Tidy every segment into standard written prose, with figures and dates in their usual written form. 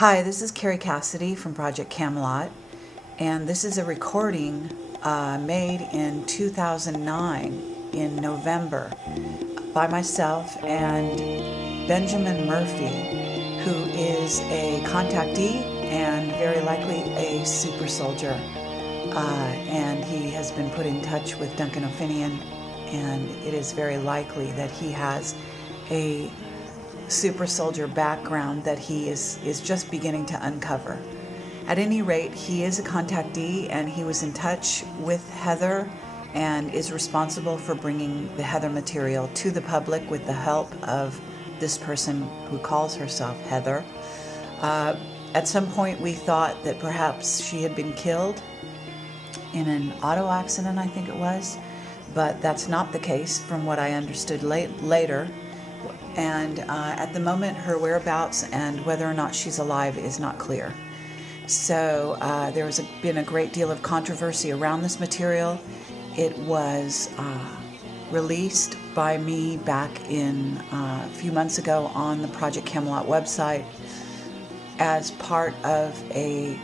Hi, this is Carrie Cassidy from Project Camelot, and this is a recording made in 2009 in November by myself and Benjamin Murphy, who is a contactee and very likely a super soldier. And he has been put in touch with Duncan O'Finian, and it is very likely that he has a super soldier background that he is just beginning to uncover. At any rate, he is a contactee, and he was in touch with Heather and is responsible for bringing the Heather material to the public with the help of this person who calls herself Heather. At some point we thought that perhaps she had been killed in an auto accident, I think it was, but that's not the case from what I understood later. And at the moment, her whereabouts and whether or not she's alive is not clear. So there has been a great deal of controversy around this material. It was released by me back in a few months ago on the Project Camelot website as part of a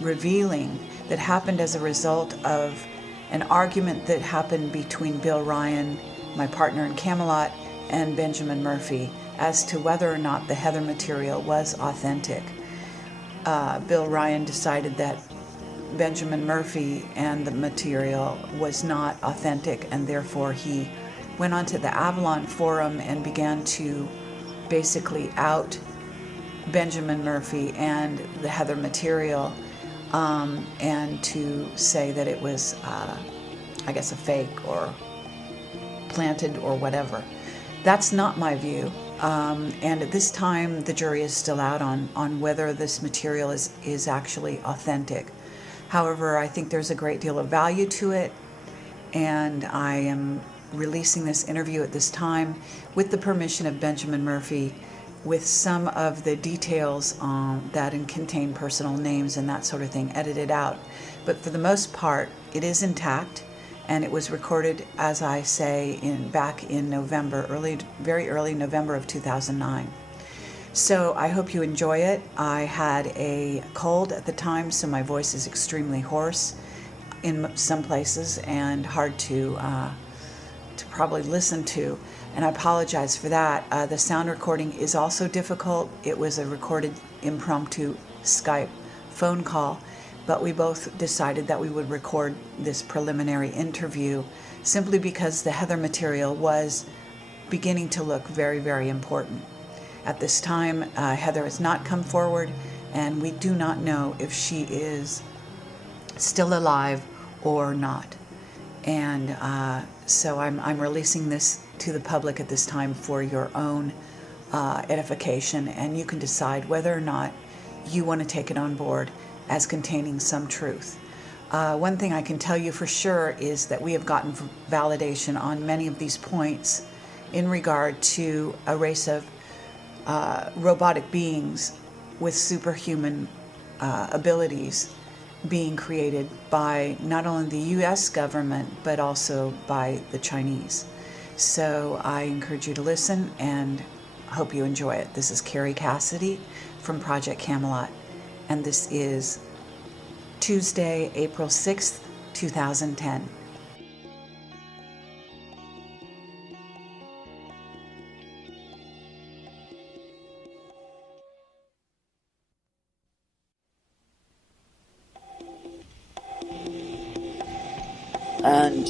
revealing that happened as a result of an argument that happened between Bill Ryan, my partner in Camelot, and Benjamin Murphy as to whether or not the Heather material was authentic. Bill Ryan decided that Benjamin Murphy and the material was not authentic, and therefore he went onto the Avalon forum and began to basically out Benjamin Murphy and the Heather material, and to say that it was, I guess, a fake or planted or whatever. That's not my view, and at this time the jury is still out on whether this material is actually authentic. However, I think there's a great deal of value to it, and I am releasing this interview at this time with the permission of Benjamin Murphy, with some of the details that contain personal names and that sort of thing edited out. But for the most part, it is intact. And it was recorded, as I say, back in November, very early November of 2009. So I hope you enjoy it. I had a cold at the time, so my voice is extremely hoarse in some places and hard to probably listen to. And I apologize for that. The sound recording is also difficult. It was a recorded impromptu Skype phone call. But we both decided that we would record this preliminary interview simply because the Heather material was beginning to look very, very important. At this time, Heather has not come forward, and we do not know if she is still alive or not. And so I'm releasing this to the public at this time for your own edification, and you can decide whether or not you want to take it on board as containing some truth. One thing I can tell you for sure is that we have gotten validation on many of these points in regard to a race of robotic beings with superhuman abilities being created by not only the US government but also by the Chinese. So I encourage you to listen and hope you enjoy it. This is Carrie Cassidy from Project Camelot, and this is Tuesday, April 6th, 2010. And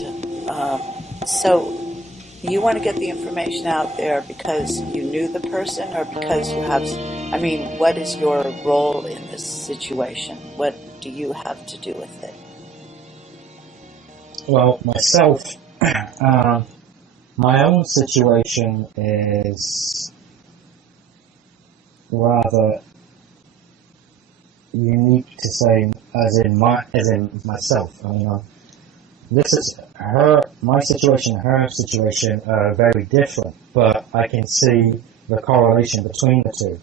so you want to get the information out there because you knew the person, or because you have, I mean, what is your role in this situation? What do you have to do with it? Well, myself, my own situation is rather unique to say, as in myself. I mean, this is my situation, her situation are very different, but I can see the correlation between the two.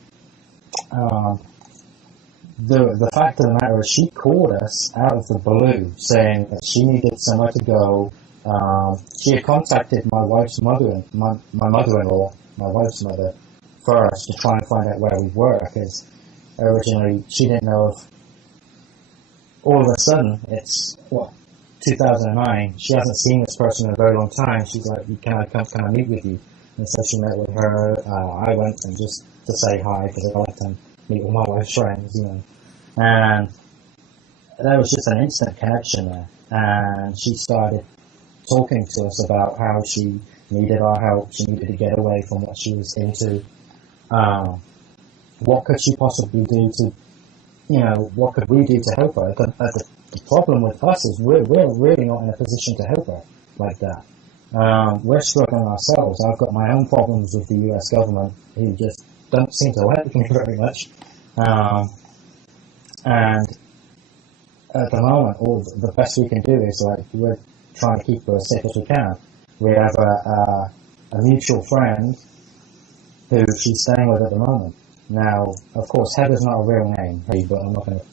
The fact of the matter is, she called us out of the blue, saying that she needed somewhere to go. She had contacted my wife's mother, my mother-in-law, my wife's mother, first to try and find out where we were, because originally she didn't know if all of a sudden it's 2009. She hasn't seen this person in a very long time. She's like, can I meet with you? And so she met with her. I went and just to say hi because I like to meet with my wife's friends, you know. And there was just an instant connection there. And she started talking to us about how she needed our help. She needed to get away from what she was into. What could she possibly do to, you know, what could we do to help her? The problem with us is we're really not in a position to help her like that. We're struggling ourselves. I've got my own problems with the US government, who just don't seem to like me very much. And at the moment, all the best we can do is, like, we're trying to keep her as safe as we can. We have a mutual friend who she's staying with at the moment. Now, of course, Heather's not a real name, but I'm not going to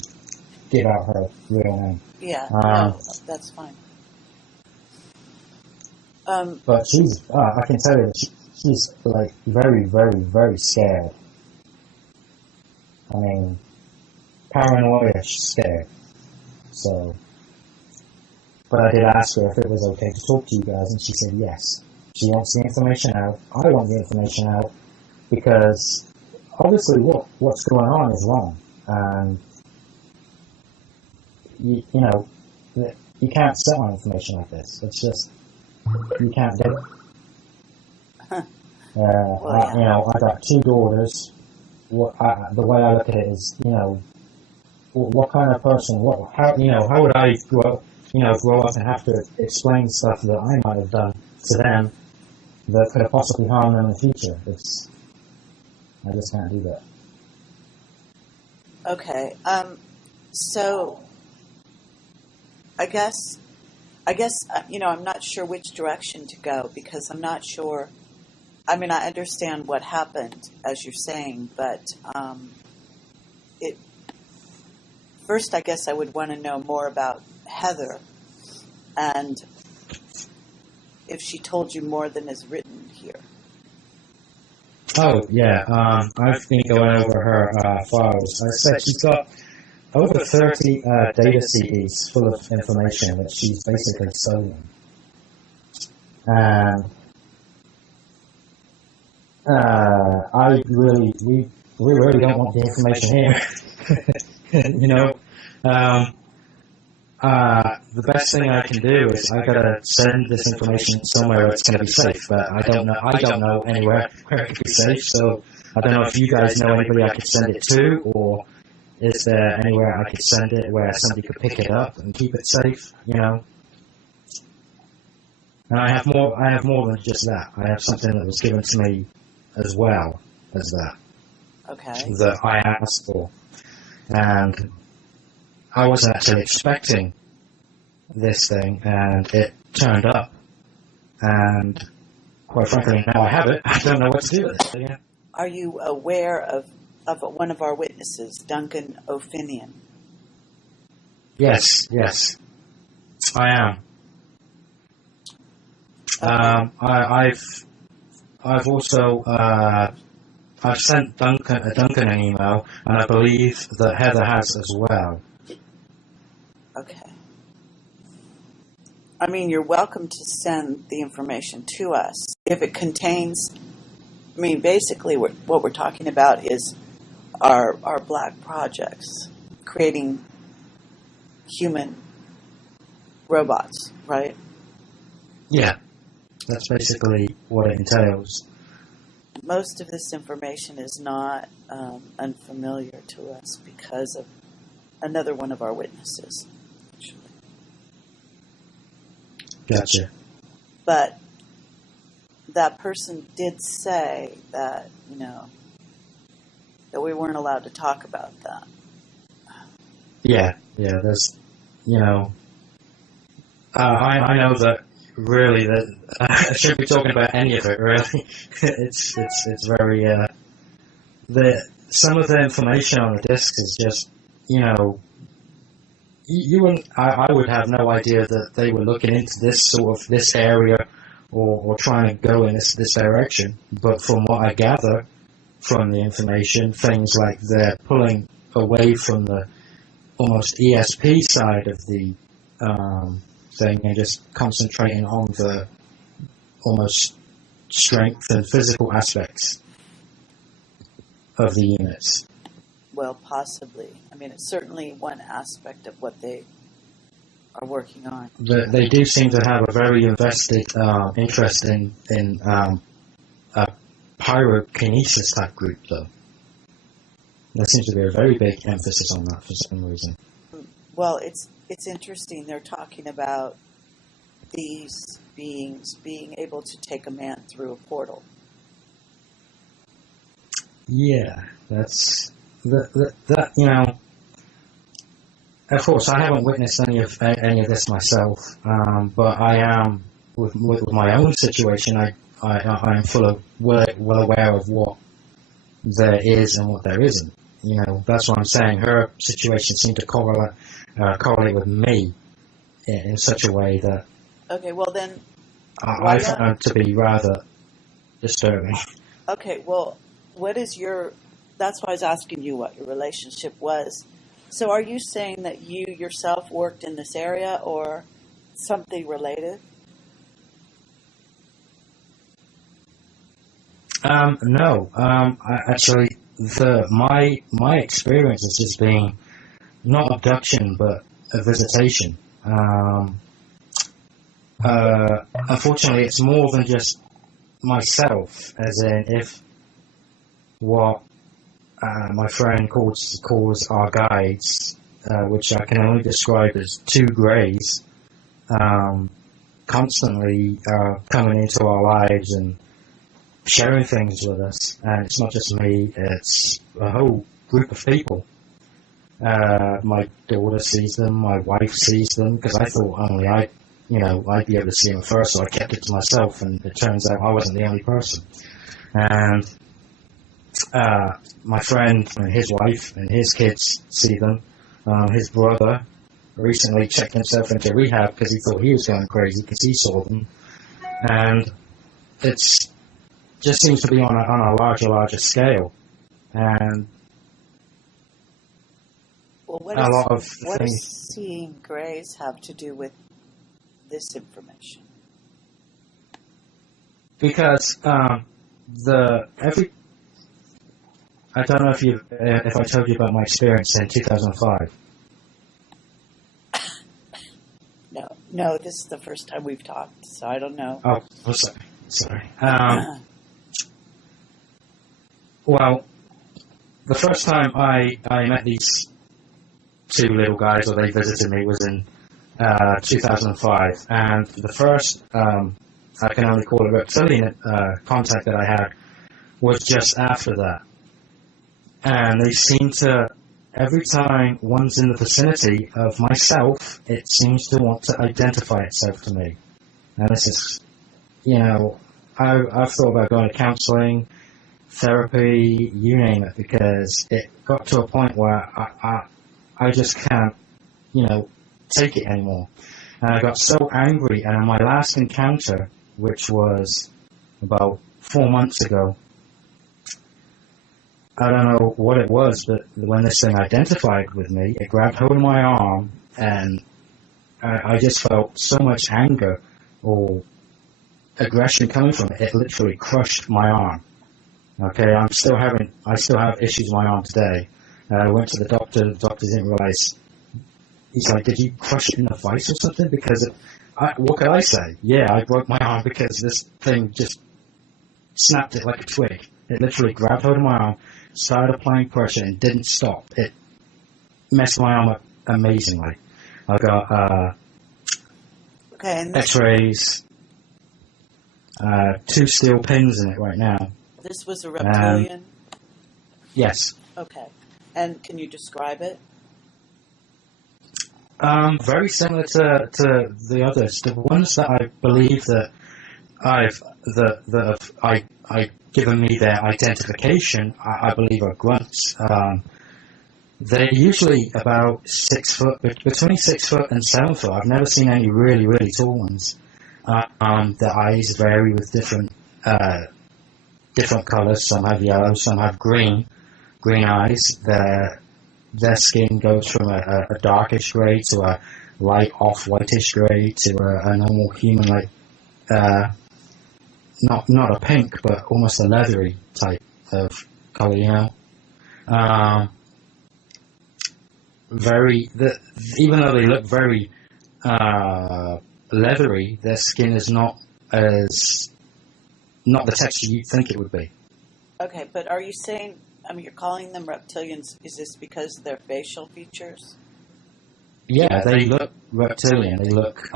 give out her real name. Yeah, no, that's fine. But she's, I can tell you, she's like very, very, very scared. I mean, paranoia-ish scared. So, but I did ask her if it was okay to talk to you guys, and she said yes. She wants the information out. I want the information out because obviously what's going on is wrong, and you know, you can't sit on information like this. It's just, you can't do it. You know, I got two daughters. The way I look at it is, you know, what kind of person? How would I grow up and have to explain stuff that I might have done to them that could have possibly harmed them in the future? I just can't do that. Okay. So I guess, you know, I'm not sure which direction to go, because I'm not sure. I mean, I understand what happened, as you're saying, but first, I guess I would want to know more about Heather, and if she told you more than is written here. Oh, yeah. I've been going over her files. I said she's got over 30 data CDs full of information that she's basically stolen. And we really don't want the information here. You know, the best thing I can do is I gotta send this information somewhere where it's gonna be safe. But I don't know anywhere where it could be safe. So I don't know if you guys know anybody I could send it to, or is there anywhere I could send it where somebody could pick it up and keep it safe? You know. And I have more than just that. I have something that was given to me as well as that. Okay. That I asked for. And I wasn't actually expecting this thing, and it turned up. And quite frankly, now I have it, I don't know what to do with it. Yeah. Are you aware of one of our witnesses, Duncan O'Finian? Yes, I am. Okay. I've also I've sent Duncan an email, and I believe that Heather has as well. Okay. I mean, you're welcome to send the information to us. If it contains, I mean, basically what we're talking about is our black projects, creating human robots, right? Yeah, that's basically what it entails. Most of this information is not unfamiliar to us because of another one of our witnesses. Actually. Gotcha. But that person did say that, you know, that we weren't allowed to talk about that. Yeah, there's, you know, I know that really that I shouldn't be talking about any of it, really. It's very, some of the information on the disc is just, you know, you wouldn't, I would have no idea that they were looking into this area or trying to go in this direction. But from what I gather from the information. Things like they're pulling away from the almost ESP side of the thing and just concentrating on the almost strength and physical aspects of the units. Well, possibly. I mean, it's certainly one aspect of what they are working on. They do seem to have a very invested interest in a pyrokinesis type group, though. There seems to be a very big emphasis on that for some reason. Well, it's interesting. They're talking about these beings being able to take a man through a portal. Yeah, that's that. You know, of course, I haven't witnessed any of this myself, but I am with my own situation. I am well aware of what there is and what there isn't. You know, that's what I'm saying. Her situation seemed to correlate with me in such a way that Okay, well then, I found to be rather disturbing. Okay, well, what is your? That's why I was asking you what your relationship was. So, are you saying that you yourself worked in this area or something related? No. Actually, my experience has just been not abduction, but a visitation. Unfortunately, it's more than just myself, as in if what my friend calls our guides, which I can only describe as two greys, constantly coming into our lives and sharing things with us. And it's not just me, it's a whole group of people. My daughter sees them, my wife sees them, because I thought only I'd be able to see them first, so I kept it to myself, and it turns out I wasn't the only person. And my friend and his wife and his kids see them. His brother recently checked himself into rehab because he thought he was going crazy because he saw them. And it's just seems to be on a larger scale. And well, what does seeing greys have to do with this information? Because I don't know if I told you about my experience in 2005. No, this is the first time we've talked, so I don't know. Oh, sorry. Well, the first time I met these two little guys, or they visited me, was in 2005, and the first I can only call it reptilian contact that I had was just after that. And they seem to, every time one's in the vicinity of myself, it seems to want to identify itself to me. And this is, I've thought about going to counseling, therapy, you name it, because it got to a point where I just can't, take it anymore. And I got so angry, and in my last encounter, which was about 4 months ago, I don't know what it was, but when this thing identified with me, it grabbed hold of my arm, and I just felt so much anger or aggression coming from it. It literally crushed my arm. Okay, I still have issues with my arm today. I went to the doctor. The doctor didn't realize. He's like, "Did you crush it in a vice or something?" Because what could I say? Yeah, I broke my arm because this thing just snapped it like a twig. It literally grabbed hold of my arm, started applying pressure, and didn't stop. It messed my arm up amazingly. I got X-rays, 2 steel pins in it right now. This was a reptilian? Yes. Okay. And can you describe it? Very similar to the others. The ones that I believe that I've given me their identification, I believe are grunts. They're usually about 6 foot, between 6 foot and 7 foot. I've never seen any really, really tall ones. The eyes vary with different different colors. Some have yellow, some have green eyes. Their skin goes from a darkish grey to a light off-whitish grey to a normal human, like not a pink, but almost a leathery type of colour, you know. Even though they look very leathery, their skin is not the texture you'd think it would be. Okay, but are you saying, I mean, you're calling them reptilians, is this because of their facial features? Yeah, they look reptilian. They look,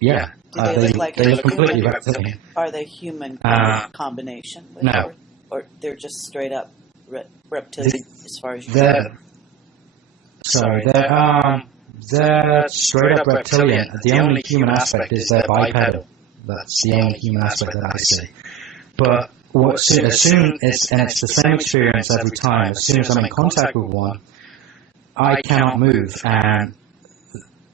yeah. Do they look like they look human? completely reptilian. Are they human kind of combination? No. Or they're just straight up reptilian as far as you know? They're straight up reptilian. The only human aspect is they're bipedal. That's the only human aspect that I see. But as soon as, and it's the same experience every time, as soon as I'm in contact with one, I cannot move, and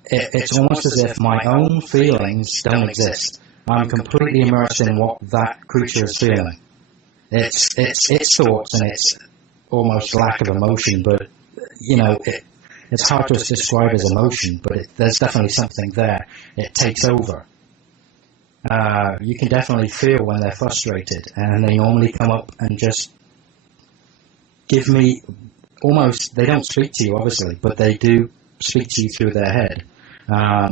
it's almost as if my own feelings don't exist. I'm completely immersed in what that creature is feeling. It's thoughts and it's almost lack of emotion, but you know, it's hard to describe as emotion, but there's definitely something there. It takes over. You can definitely feel when they're frustrated, and they normally come up and just give me almost, they don't speak to you obviously, but they do speak to you through their head,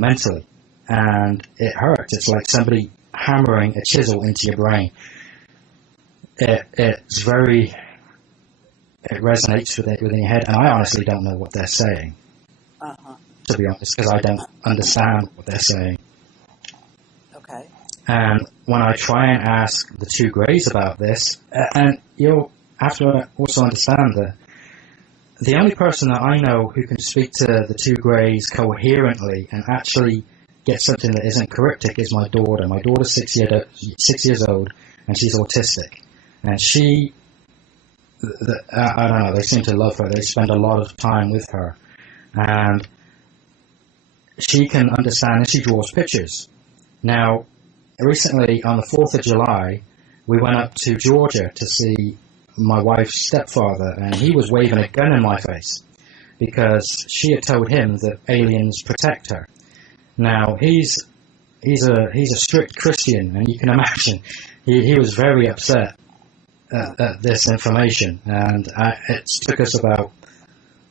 mentally, and it hurts. It's like somebody hammering a chisel into your brain. It resonates within your head, and I honestly don't know what they're saying, to be honest, because I don't understand what they're saying. Okay. And when I try and ask the two Greys about this, and you'll have to also understand that the only person that I know who can speak to the two Greys coherently and actually get something that isn't cryptic is my daughter. My daughter's 6 years old, and she's autistic. And I don't know, they seem to love her. They spend a lot of time with her. And she can understand, and she draws pictures. Now, recently, on the 4th of July, we went up to Georgia to see my wife's stepfather, and he was waving a gun in my face because she had told him that aliens protect her. Now, he's a strict Christian, and you can imagine he was very upset at this information, and it took us about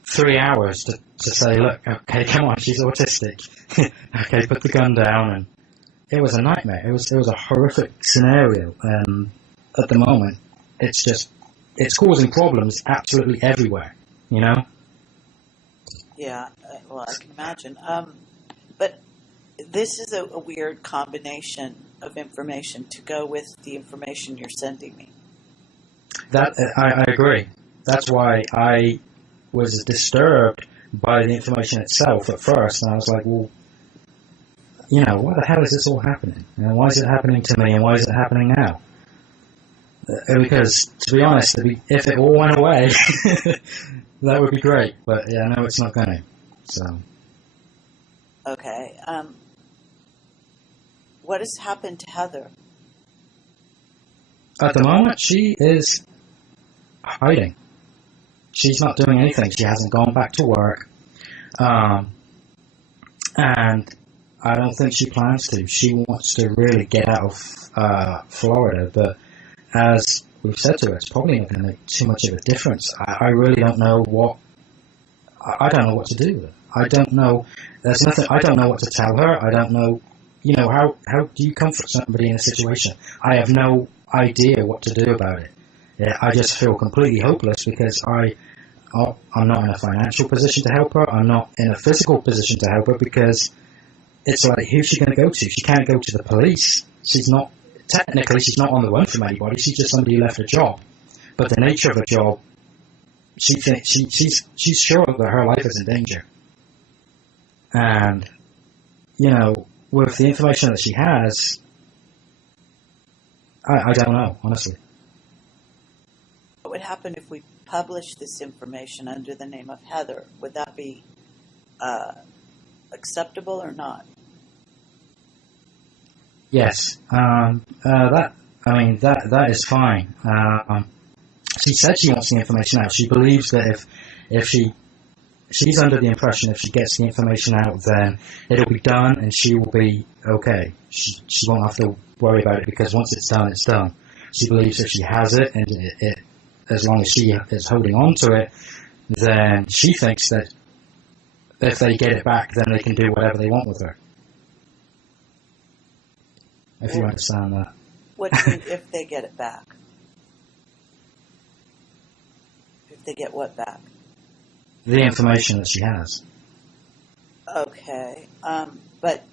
3 hours to say, look, okay, come on, she's autistic. Okay, put the gun down, and it was a nightmare. It was a horrific scenario. At the moment, it's causing problems absolutely everywhere, you know? Yeah, well, I can imagine. But this is a weird combination of information to go with the information you're sending me. That I agree. That's why I was disturbed by the information itself at first, and I was like, well, you know, why the hell is this all happening? And why is it happening to me, and why is it happening now? Because, to be honest, if it all went away, that would be great. But, yeah, no, it's not going to. So. Okay. What has happened to Heather? At the moment, she is hiding. She's not doing anything. She hasn't gone back to work. And I don't think she plans to. She wants to really get out of Florida, but as we've said to her, it's probably not going to make too much of a difference. I really don't know I don't know what to do with it. I don't know. There's nothing. I don't know what to tell her. I don't know. You know, how do you comfort somebody in a situation? I have no idea what to do about it. Yeah, I just feel completely hopeless because I'm not in a financial position to help her. I'm not in a physical position to help her because it's like, who's she going to go to? She can't go to the police. Technically, she's not on the run from anybody. She's just somebody who left a job. But the nature of the job, she's sure that her life is in danger. And, you know, with the information that she has, I don't know, honestly. What would happen if we publish this information under the name of Heather? Would that be acceptable or not? Yes, that I mean, that is fine. She said she wants the information out. She believes that if she's under the impression if she gets the information out, then it'll be done and she will be okay. She won't have to worry about it because once it's done, it's done. She believes if she has it, and it as long as she is holding on to it, then she thinks that if they get it back, then they can do whatever they want with her. If you understand that. What do you mean if they get it back? If they get what back? The information that she has. Okay. But,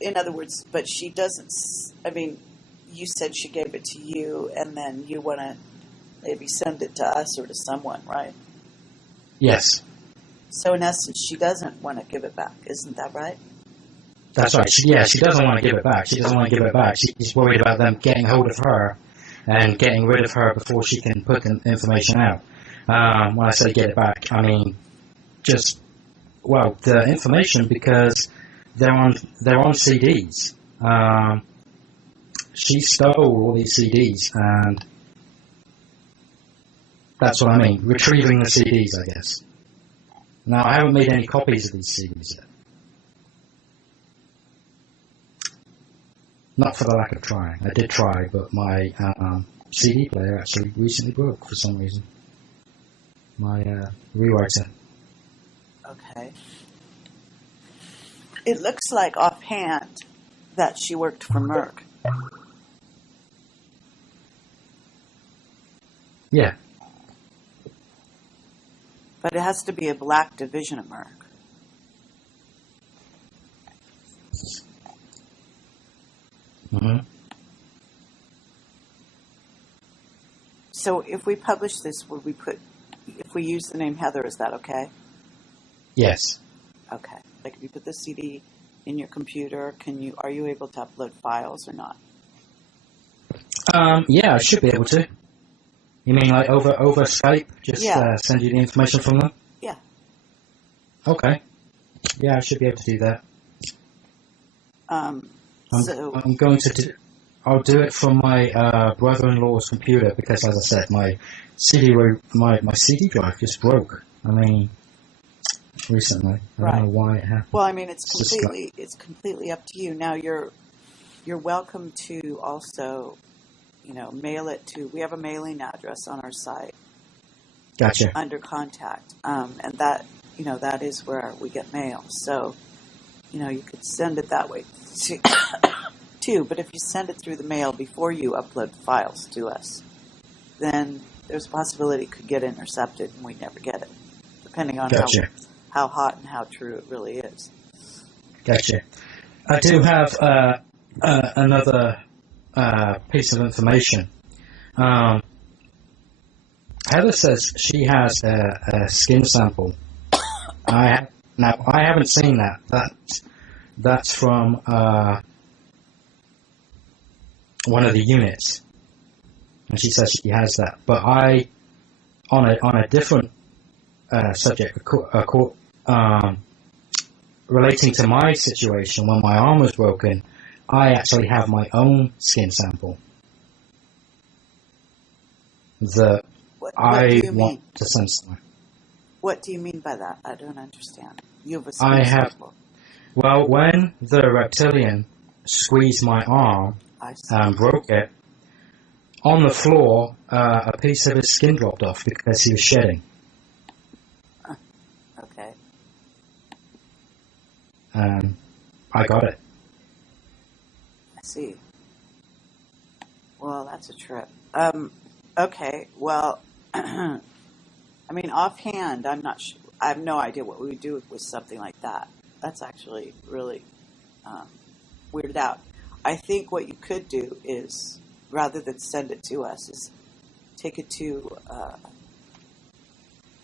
in other words, but she doesn't, I mean, you said she gave it to you, and then you want to maybe send it to us or to someone, right? Yes. So, in essence, she doesn't want to give it back. Isn't that right? That's right. She doesn't want to give it back. She doesn't want to give it back. She's worried about them getting hold of her and getting rid of her before she can put the information out. When I say get it back, I mean the information, because they're on CDs. She stole all these CDs, and that's what I mean. Retrieving the CDs, I guess. Now, I haven't made any copies of these CDs yet. Not for the lack of trying. I did try, but my CD player actually recently broke for some reason. My rewriter. Okay. It looks like offhand that she worked for Merck. Yeah. But it has to be a black division of Merck. Mm-hmm. So if we publish this, if we use the name Heather, is that okay? Yes. Okay. Like if you put the CD in your computer, are you able to upload files or not? Yeah, I should be able to. You mean like over Skype? Just send you the information from them? Yeah. Okay. Yeah, I should be able to do that. I'm going to I'll do it from my brother-in-law's computer because, as I said, my CD drive just broke. I mean, recently. I don't know why it happened. Well, I mean, it's completely up to you. Now, you're welcome to also, mail it to. We have a mailing address on our site. Gotcha. Under contact, and that that is where we get mail. So, you could send it that way too. But if you send it through the mail before you upload files to us, then there's a possibility it could get intercepted and we never get it, depending on how hot and how true it really is. Gotcha. I do have another piece of information. Heather says she has a skin sample. I haven't seen that. That's from one of the units, and she says she has that. But on a different subject, relating to my situation when my arm was broken, I actually have my own skin sample that I want to send somewhere. What do you mean by that? I don't understand. You have a skin sample. Well, when the reptilian squeezed my arm and broke it, on the floor, a piece of his skin dropped off because he was shedding. Okay. I got it. I see. Well, that's a trip. Okay, well, I mean, offhand, I'm not sure. I have no idea what we would do with something like that. That's actually really weirded out. I think what you could do is, rather than send it to us, is take it to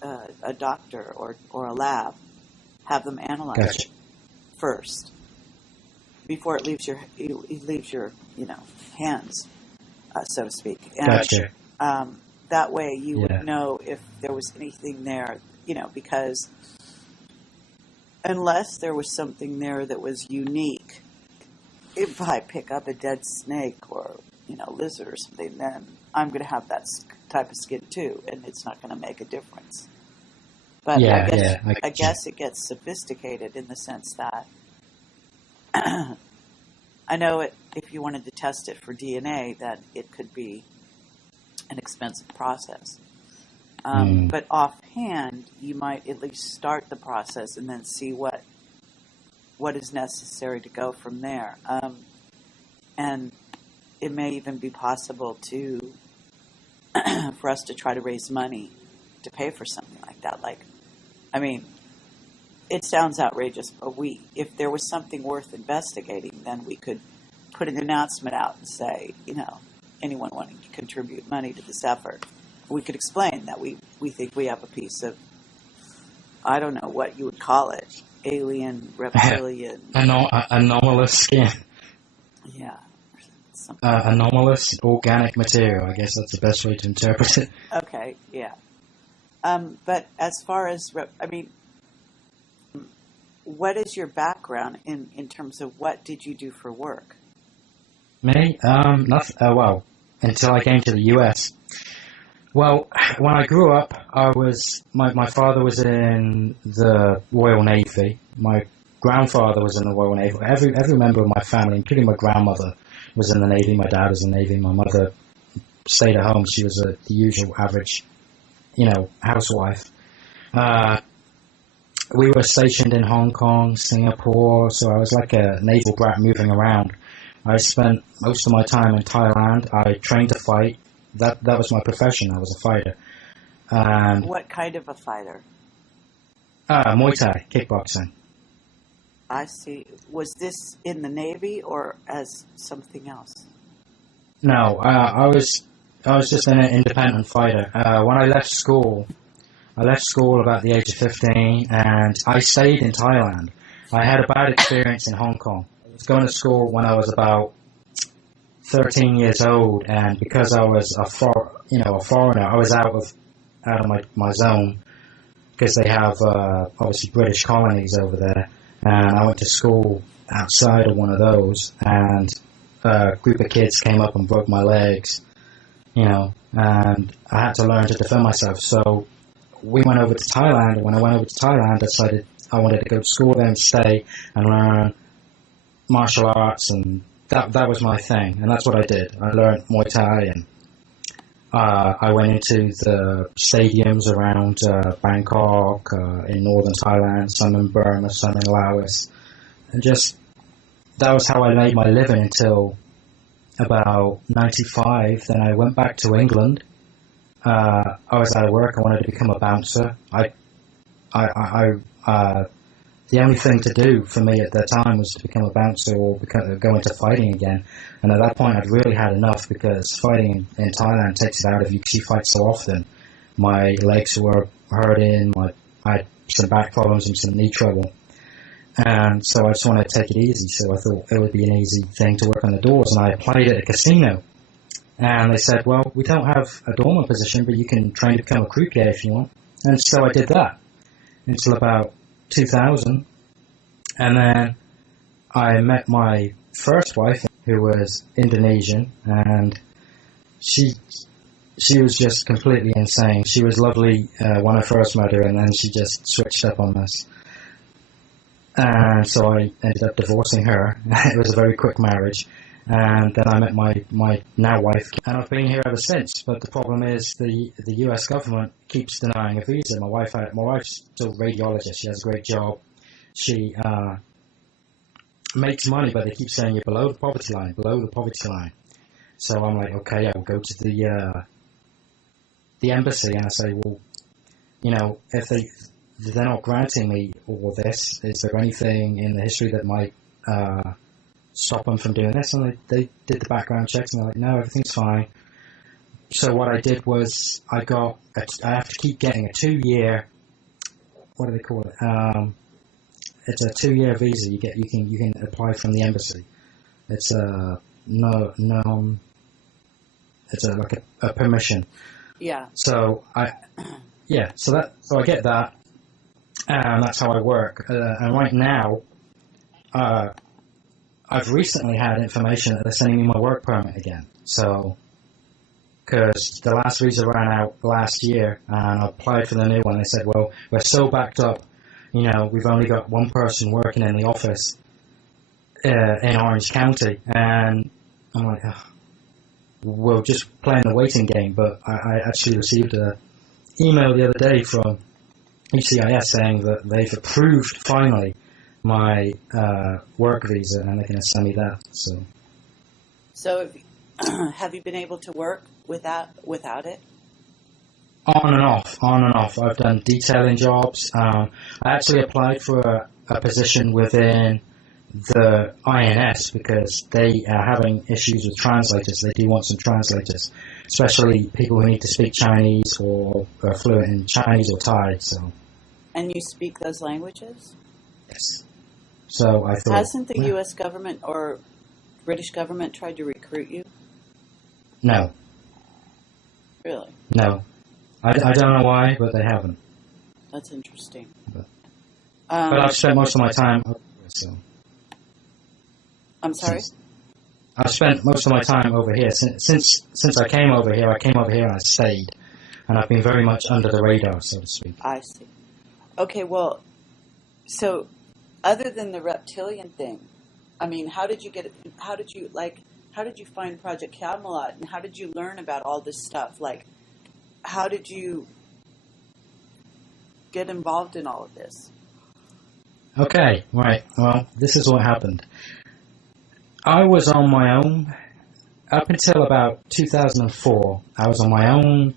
a doctor or a lab, have them analyze it first before it leaves your hands, so to speak. And, that way you would know if there was anything there, because unless there was something there that was unique, if I pick up a dead snake or, lizard or something, then I'm going to have that type of skin too, and it's not going to make a difference. But I guess it gets sophisticated in the sense that I know if you wanted to test it for DNA, that it could be an expensive process. But offhand, you might at least start the process and then see what is necessary to go from there. And it may even be possible for us to try to raise money to pay for something like that. It sounds outrageous, but if there was something worth investigating, then we could put an announcement out and say, anyone wanting to contribute money to this effort. We could explain that we think we have a piece of, I don't know what you would call it, alien, reptilian. Anomalous skin. Yeah. Anomalous organic material. I guess that's the best way to interpret it. Okay, yeah. But as far as, what is your background in terms of what did you do for work? Me? Nothing. Well, until I came to the U.S. Well, when I grew up, my father was in the Royal Navy. My grandfather was in the Royal Navy. Every member of my family, including my grandmother, was in the Navy. My dad was in the Navy. My mother stayed at home. She was the usual average, housewife. We were stationed in Hong Kong, Singapore, so I was like a naval brat moving around. I spent most of my time in Thailand. I trained to fight. That was my profession. I was a fighter. What kind of a fighter? Muay Thai, kickboxing. I see. Was this in the Navy or as something else? No, I was just an independent fighter. When I left school about the age of 15, and I stayed in Thailand. I had a bad experience in Hong Kong. I was going to school when I was about 13 years old, and because I was a foreigner, I was out of my zone, because they have obviously British colonies over there, and I went to school outside of one of those, and a group of kids came up and broke my legs, and I had to learn to defend myself. So we went over to Thailand, and when I went over to Thailand, I decided I wanted to go to school there and stay and learn martial arts, and that was my thing, and that's what I did. I learned Muay Thai, and I went into the stadiums around Bangkok, in northern Thailand, some in Burma, some in Laos, and that was how I made my living until about 95. Then I went back to England. I was out of work. I wanted to become a bouncer. The only thing to do for me at that time was to become a bouncer or go into fighting again. And at that point, I'd really had enough, because fighting in Thailand takes it out of you, because you fight so often. My legs were hurting. I had some back problems and some knee trouble. And so I just wanted to take it easy. So I thought it would be an easy thing to work on the doors. And I applied at a casino. And they said, well, we don't have a doorman position, but you can train to become a croupier if you want. And so I did that until about 2000, and then I met my first wife, who was Indonesian, and she was just completely insane. She was lovely when I first met her, and then she just switched up on us. And so I ended up divorcing her. It was a very quick marriage. And then I met my now wife, and I've been here ever since. But the problem is the U.S. government keeps denying a visa. My wife's still a radiologist. She has a great job. She makes money, but they keep saying you're below the poverty line. So I'm like, okay, I'll go to the embassy, and I say, well, if they're not granting me all this, is there anything in the history that might stop them from doing this? And they did the background checks, and they're like, no, everything's fine. So what I did was I have to keep getting a 2-year, what do they call it? It's a 2-year visa. You can apply from the embassy. It's like a permission. Yeah. So I get that, and that's how I work. And right now, I've recently had information that they're sending me my work permit again. So, because the last visa ran out last year, and I applied for the new one. They said, well, we're so backed up, we've only got one person working in the office in Orange County. And I'm like, oh, we're just playing the waiting game. But I actually received an email the other day from UCIS saying that they've approved, finally, my work visa, and they're going to send me that. So have you been able to work without it? On and off. I've done detailing jobs. I actually applied for a position within the INS because they are having issues with translators. They do want some translators, especially people who need to speak Chinese or are fluent in Chinese or Thai. So. And you speak those languages? Yes. So I thought... Hasn't the U.S. government or British government tried to recruit you? No. Really? No. I don't know why, but they haven't. That's interesting. But I've spent most of my time over here, so... I'm sorry? I've spent most of my time over here. Since I came over here and I stayed. And I've been very much under the radar, so to speak. I see. Okay, well, so... Other than the reptilian thing, I mean, how did you find Project Camelot, and how did you learn about all this stuff? Like, how did you get involved in all of this? Okay, right. Well, this is what happened. I was on my own up until about 2004. I was on my own,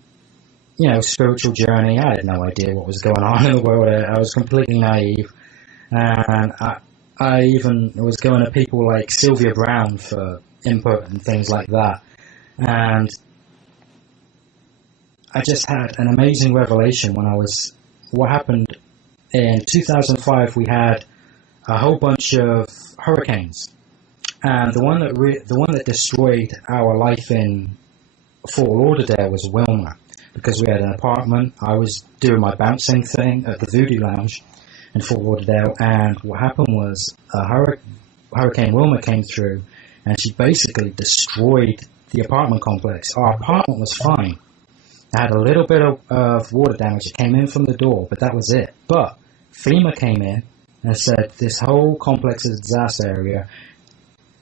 spiritual journey. I had no idea what was going on in the world. I was completely naive. And I even was going to people like Sylvia Brown for input and things like that. And I just had an amazing revelation what happened in 2005, we had a whole bunch of hurricanes. And the one that destroyed our life in Fort Lauderdale was Wilma, because we had an apartment. I was doing my bouncing thing at the Voodoo Lounge in Fort Lauderdale, and what happened was Hurricane Wilma came through, and she basically destroyed the apartment complex. Our apartment was fine. It had a little bit of water damage. It came in from the door, but that was it. But FEMA came in and said, this whole complex is a disaster area.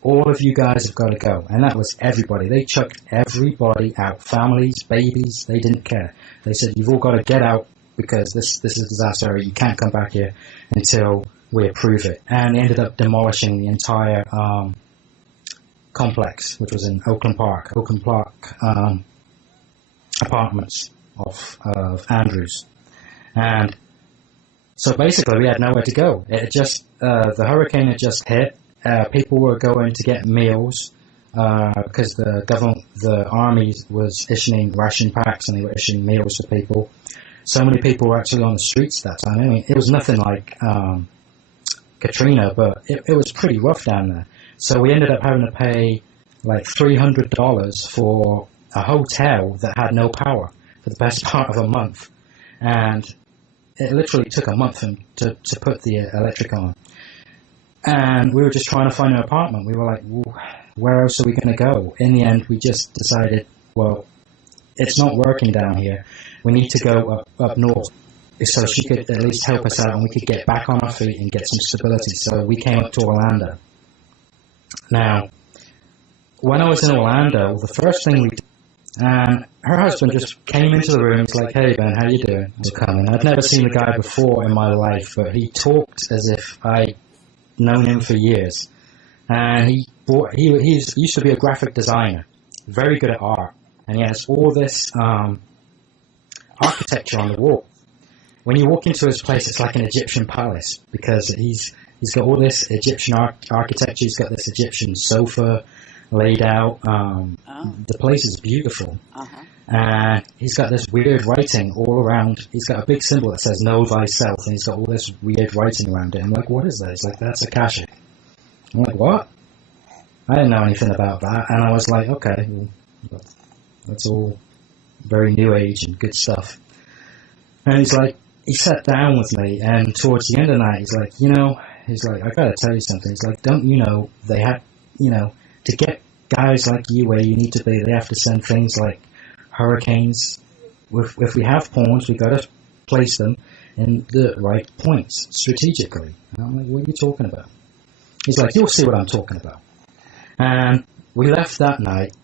All of you guys have got to go. And that was everybody. They chucked everybody out. Families, babies, they didn't care. They said, you've all got to get out, because this is a disaster area. You can't come back here until we approve it. And they ended up demolishing the entire complex, which was in Oakland Park apartments of Andrews. And so basically we had nowhere to go. It just the hurricane had just hit. People were going to get meals because the army was issuing ration packs, and they were issuing meals to people. So many people were actually on the streets that time. I mean, it was nothing like Katrina, but it was pretty rough down there. So we ended up having to pay like $300 for a hotel that had no power for the best part of a month. And it literally took a month to put the electric on. And we were just trying to find an apartment. We were like, well, where else are we going to go? In the end, we just decided, well, it's not working down here. We need to go up north so she could at least help us out and we could get back on our feet and get some stability. So we came up to Orlando. Now, when I was in Orlando, the first thing we did, and her husband just came into the room. He's like, "Hey Ben, how you doing?" I was coming. I'd never seen the guy before in my life, but he talked as if I'd known him for years. And he used to be a graphic designer, very good at art, and he has all this architecture on the wall. When you walk into his place, it's like an Egyptian palace, because he's got all this Egyptian architecture. He's got this Egyptian sofa laid out. The place is beautiful. And he's got this weird writing all around. He's got a big symbol that says "Know Thyself," and he's got all this weird writing around it. I'm like, what is that? He's like, that's Akashic. I'm like, what? I didn't know anything about that. And I was like, okay, well, that's all very new age and good stuff. And he's like, he sat down with me, and towards the end of the night, he's like, he's like, I gotta tell you something. He's like, don't you know they have, to get guys like you where you need to be, they have to send things like hurricanes. If we have pawns, we gotta place them in the right points strategically. And I'm like, what are you talking about? He's like, you'll see what I'm talking about. And we left that night.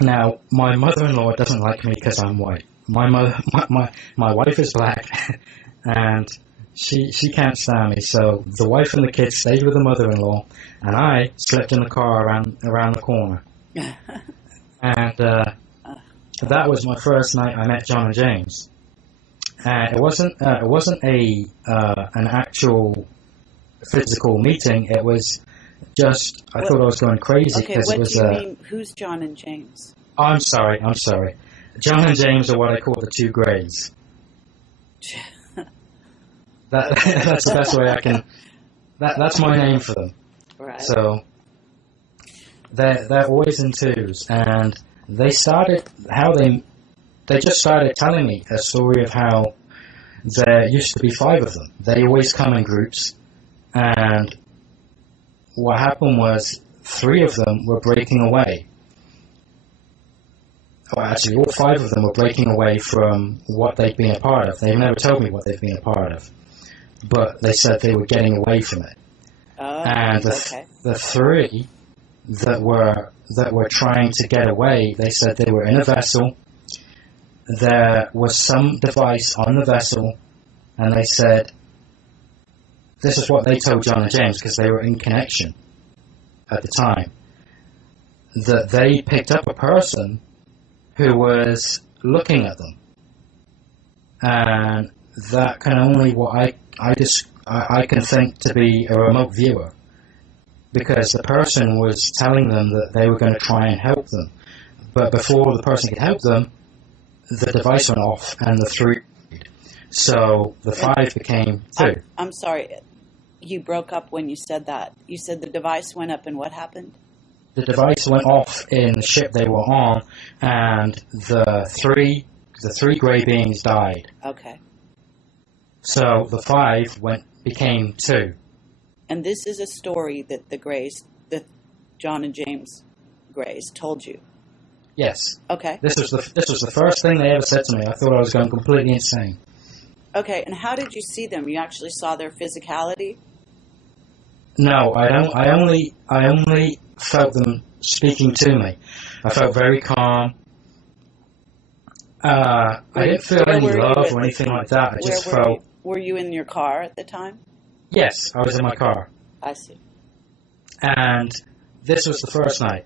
Now, my mother-in-law doesn't like me because I'm white. My wife is black, and she can't stand me. So the wife and the kids stayed with the mother-in-law, and I slept in the car around the corner. And that was my first night I met John and James. It wasn't an actual physical meeting. It was just I thought I was going crazy because it was. Okay, what do you mean? Who's John and James? Oh, I'm sorry. John and James are what I call the two Greys. That's the best way I can. That's my name for them. Right. So they're always in twos, and they just started telling me a story of how there used to be 5 of them. They always come in groups, and what happened was 3 of them were breaking away. Well, actually, all 5 of them were breaking away from what they'd been a part of. They've never told me what they've been a part of, but they said they were getting away from it. And the 3 that were trying to get away, they said they were in a vessel. There was some device on the vessel, and they said, this is what they told John and James because they were in connection at the time, that they picked up a person who was looking at them. And that can only what I can think to be a remote viewer, because the person was telling them that they were going to try and help them. But before the person could help them, the device went off and the 3. So the 5 became 2. I'm sorry. You broke up when you said that. You said the device went up and what happened? The device went off in the ship they were on, and the three Grey beings died. Okay. So the 5 became 2. And this is a story that that John and James Greys told you. Yes. Okay. This was the first thing they ever said to me. I thought I was going completely insane. Okay, and how did you see them? You actually saw their physicality? No, I don't. I only felt them speaking to me. I felt very calm. I didn't feel any love or anything like that. I just felt. Were you in your car at the time? Yes, I was in my car. I see. And this was the first night.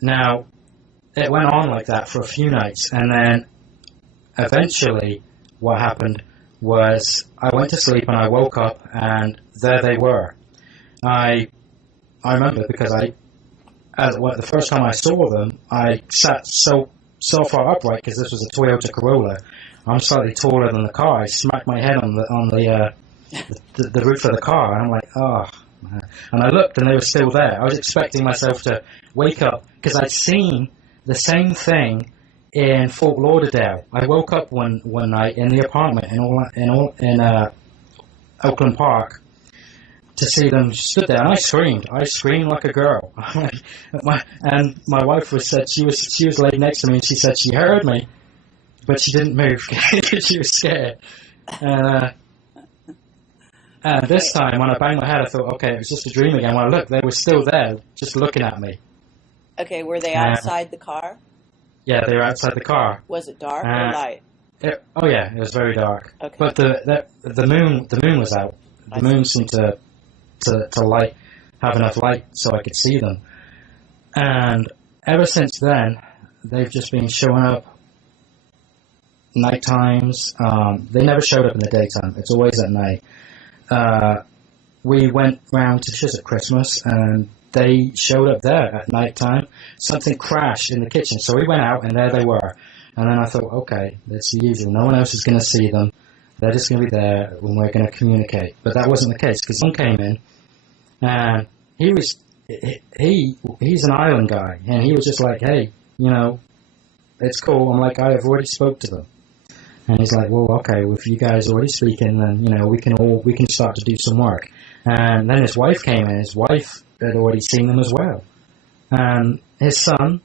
Now, it went on like that for a few nights, and then eventually what happened was I went to sleep and I woke up and there they were. I remember because the first time I saw them, I sat so far upright because this was a Toyota Corolla. I'm slightly taller than the car. I smacked my head on the roof of the car, and I'm like, oh, man. And I looked and they were still there. I was expecting myself to wake up because I'd seen the same thing in Fort Lauderdale. I woke up one night in the apartment in Oakland Park to see them stood there, and I screamed like a girl. And my wife said she was laid next to me, and she said she heard me, but she didn't move because she was scared. And this time, when I banged my head, I thought, okay, it was just a dream again. When I looked, they were still there, just looking at me. Okay, were they outside the car? Yeah, they were outside the car. Was it dark or light? Oh yeah, it was very dark. Okay. But the moon was out. The moon seemed to have enough light so I could see them. And ever since then, they've just been showing up night times. They never showed up in the daytime. It's always at night. We went round to Fish at Christmas, and they showed up there at night time. Something crashed in the kitchen, so we went out, and there they were. And then I thought, okay, that's the usual. No one else is going to see them. They're just going to be there when we're going to communicate. But that wasn't the case, because someone came in, and he's an island guy, and he was just like, hey, it's cool. I'm like, I've already spoke to them. And he's like, well, okay, well, if you guys are already speaking, then, we can start to do some work. And then his wife came in. His wife had already seen them as well. And his son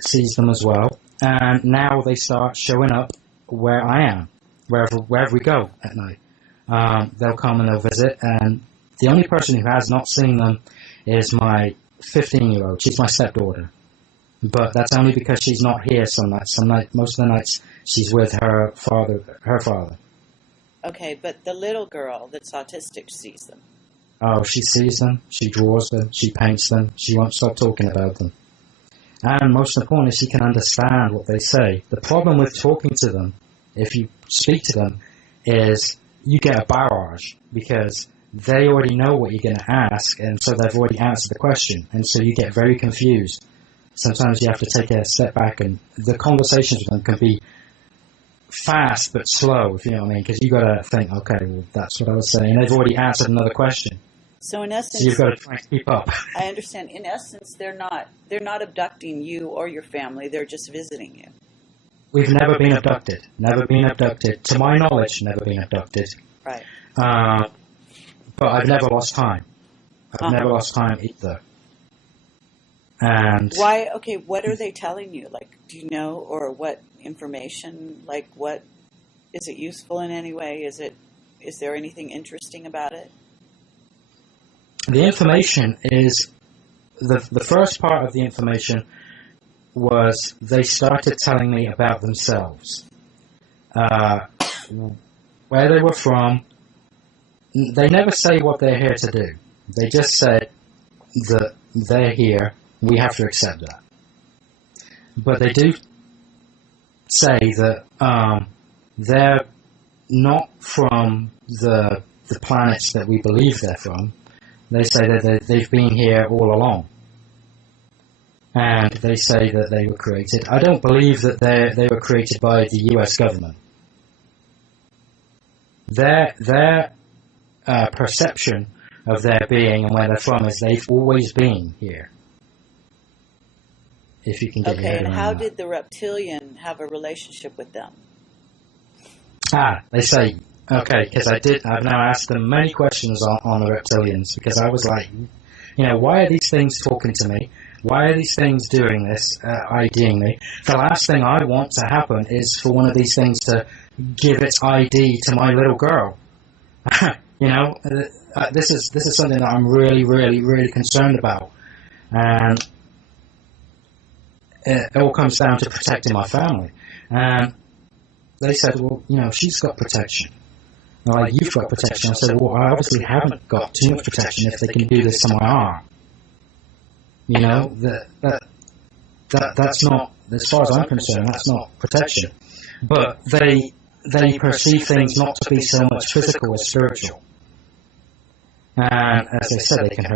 sees them as well. And now they start showing up where I am, wherever we go at night. They'll come and they'll visit. And the only person who has not seen them is my 15-year-old. She's my stepdaughter. But that's only because she's not here some nights. Most of the nights she's with her father. Okay, but the little girl that's autistic sees them. Oh, she sees them, she draws them, she paints them, she won't stop talking about them. And most importantly, she can understand what they say. The problem with talking to them, if you speak to them, is you get a barrage, because they already know what you're going to ask, and so they've already answered the question, and so you get very confused. Sometimes you have to take a step back, and the conversations with them can be fast but slow, if you know what I mean, because you've got to think, okay, well, that's what I was saying. They've already answered another question. So in essence, so you've got to try and keep up. I understand. In essence, they're not abducting you or your family. They're just visiting you. We've never been abducted. Never been abducted. To my knowledge, never been abducted. Right. But I've never lost time. I've never lost time either. And why? Okay, what are they telling you? Like, do you know, or what information? Like, what is it useful in any way? Is there anything interesting about it? The information is the first part of the information was they started telling me about themselves, where they were from. They never say what they're here to do. They just said that they're here. We have to accept that. But they do say that they're not from the planets that we believe they're from. They say that they've been here all along. And they say that they were created. I don't believe that they were created by the US government. Their perception of their being and where they're from is they've always been here. If you can get your head around and how that. did the reptilian have a relationship with them? They say, okay, because I've now asked them many questions on the reptilians, because I was like, why are these things talking to me? Why are these things doing this, IDing me? The last thing I want to happen is for one of these things to give its ID to my little girl. This is something that I'm really, really, really concerned about. And it all comes down to protecting my family. And they said, well, she's got protection. They're like, you've got protection. I said, well, I obviously haven't got too much protection if they can do this to my arm. That's not, as far as I'm concerned, that's not protection. But they perceive things not to be so much physical as spiritual. And as I said, they can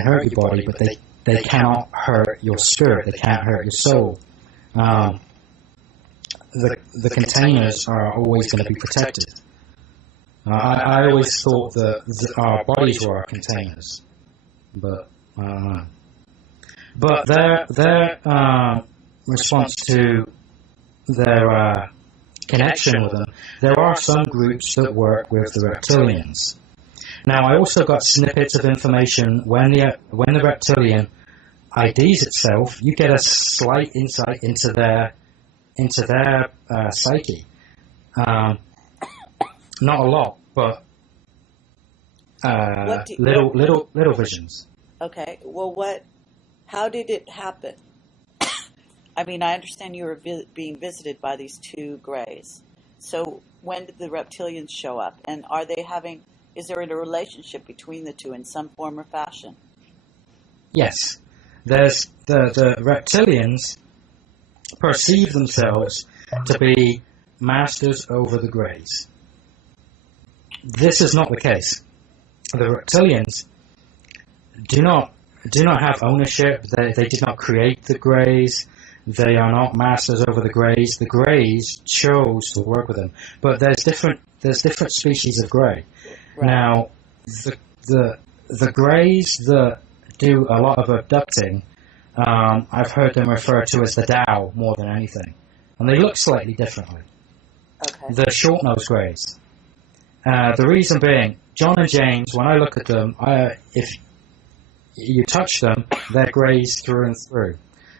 hurt your body, but they cannot hurt your spirit. They can't hurt your soul. The containers are always going to be protected. I always thought that our bodies were our containers, but I don't know. But their response to their connection with them, there are some groups that work with the reptilians. Now, I also got snippets of information when the reptilian IDs itself. You get a slight insight into their psyche. Not a lot, but little visions. Okay. Well, how did it happen? I mean, I understand you were being visited by these two greys. So when did the reptilians show up? And is there a relationship between the two in some form or fashion? Yes. There's the reptilians perceive themselves to be masters over the greys. This is not the case. The reptilians do not have ownership. They did not create the greys. They are not masters over the greys. The greys chose to work with them. But there's different species of grey. Right. Now, the greys that do a lot of abducting, I've heard them referred to as the Tao more than anything. And they look slightly differently. Okay. The short-nosed greys. The reason being, John and James, when I look at them, if you touch them, they're greys through and through.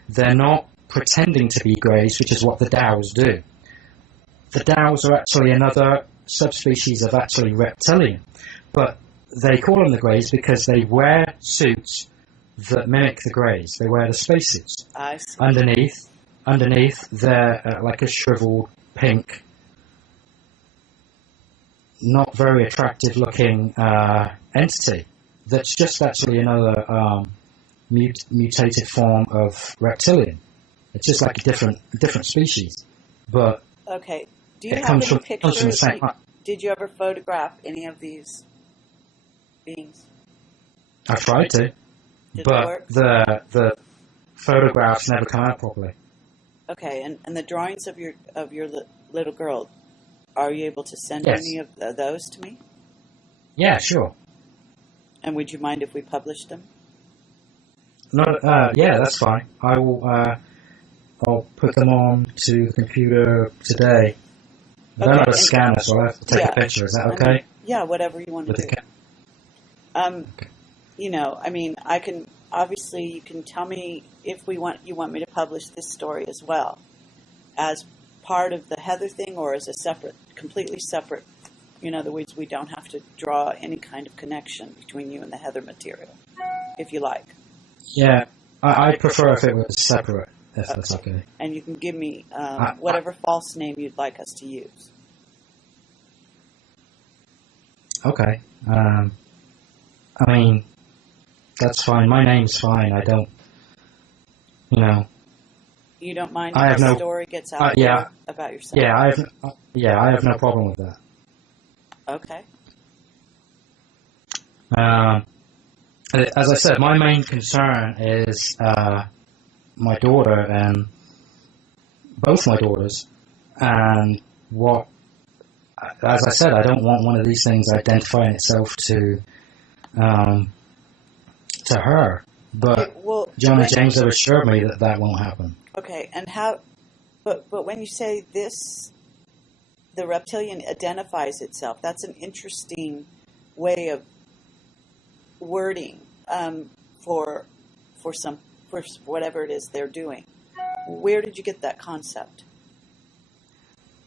They're not pretending to be greys, which is what the Dows do. The Dows are actually another subspecies of actually reptilian, but they call them the greys because they wear suits that mimic the greys. They wear the spacesuits. I see. Underneath, they're like a shriveled pink, not very attractive looking entity that's just actually another mutated form of reptilian. It's just like a different species, but Okay. Do you it have comes any from pictures? the same. Did you ever photograph any of these beings? I tried to, Did it but work? the photographs never come out properly. Okay, and the drawings of your little girl, are you able to send Yes. any of those to me? Yeah, sure. And would you mind if we published them? No, yeah, that's fine. I will. I'll put them on to the computer today. I don't Okay, have a and- scanner, so I'll have to take Yeah. a picture. Is that I mean, okay? yeah, whatever you want to With the do. Okay. You know, I mean, I can obviously you can tell me if you want me to publish this story as well, as part of the Heather thing, or as a separate, completely separate. In other words, we don't have to draw any kind of connection between you and the Heather material, if you like. Yeah, I prefer if it was separate, if that's okay. And you can give me whatever false name you'd like us to use. Okay. I mean, that's fine. My name's fine. I don't, You don't mind I if have the no- story gets out yeah. there about yourself? I have no problem with that. Okay. As I said, my main concern is my daughter and both my daughters, and what, as I said, I don't want one of these things identifying itself to her. But Okay, well, John and when- James have assured me that that won't happen. Okay, and how? But when you say this, the reptilian identifies itself. That's an interesting way of wording for whatever it is they're doing. Where did you get that concept?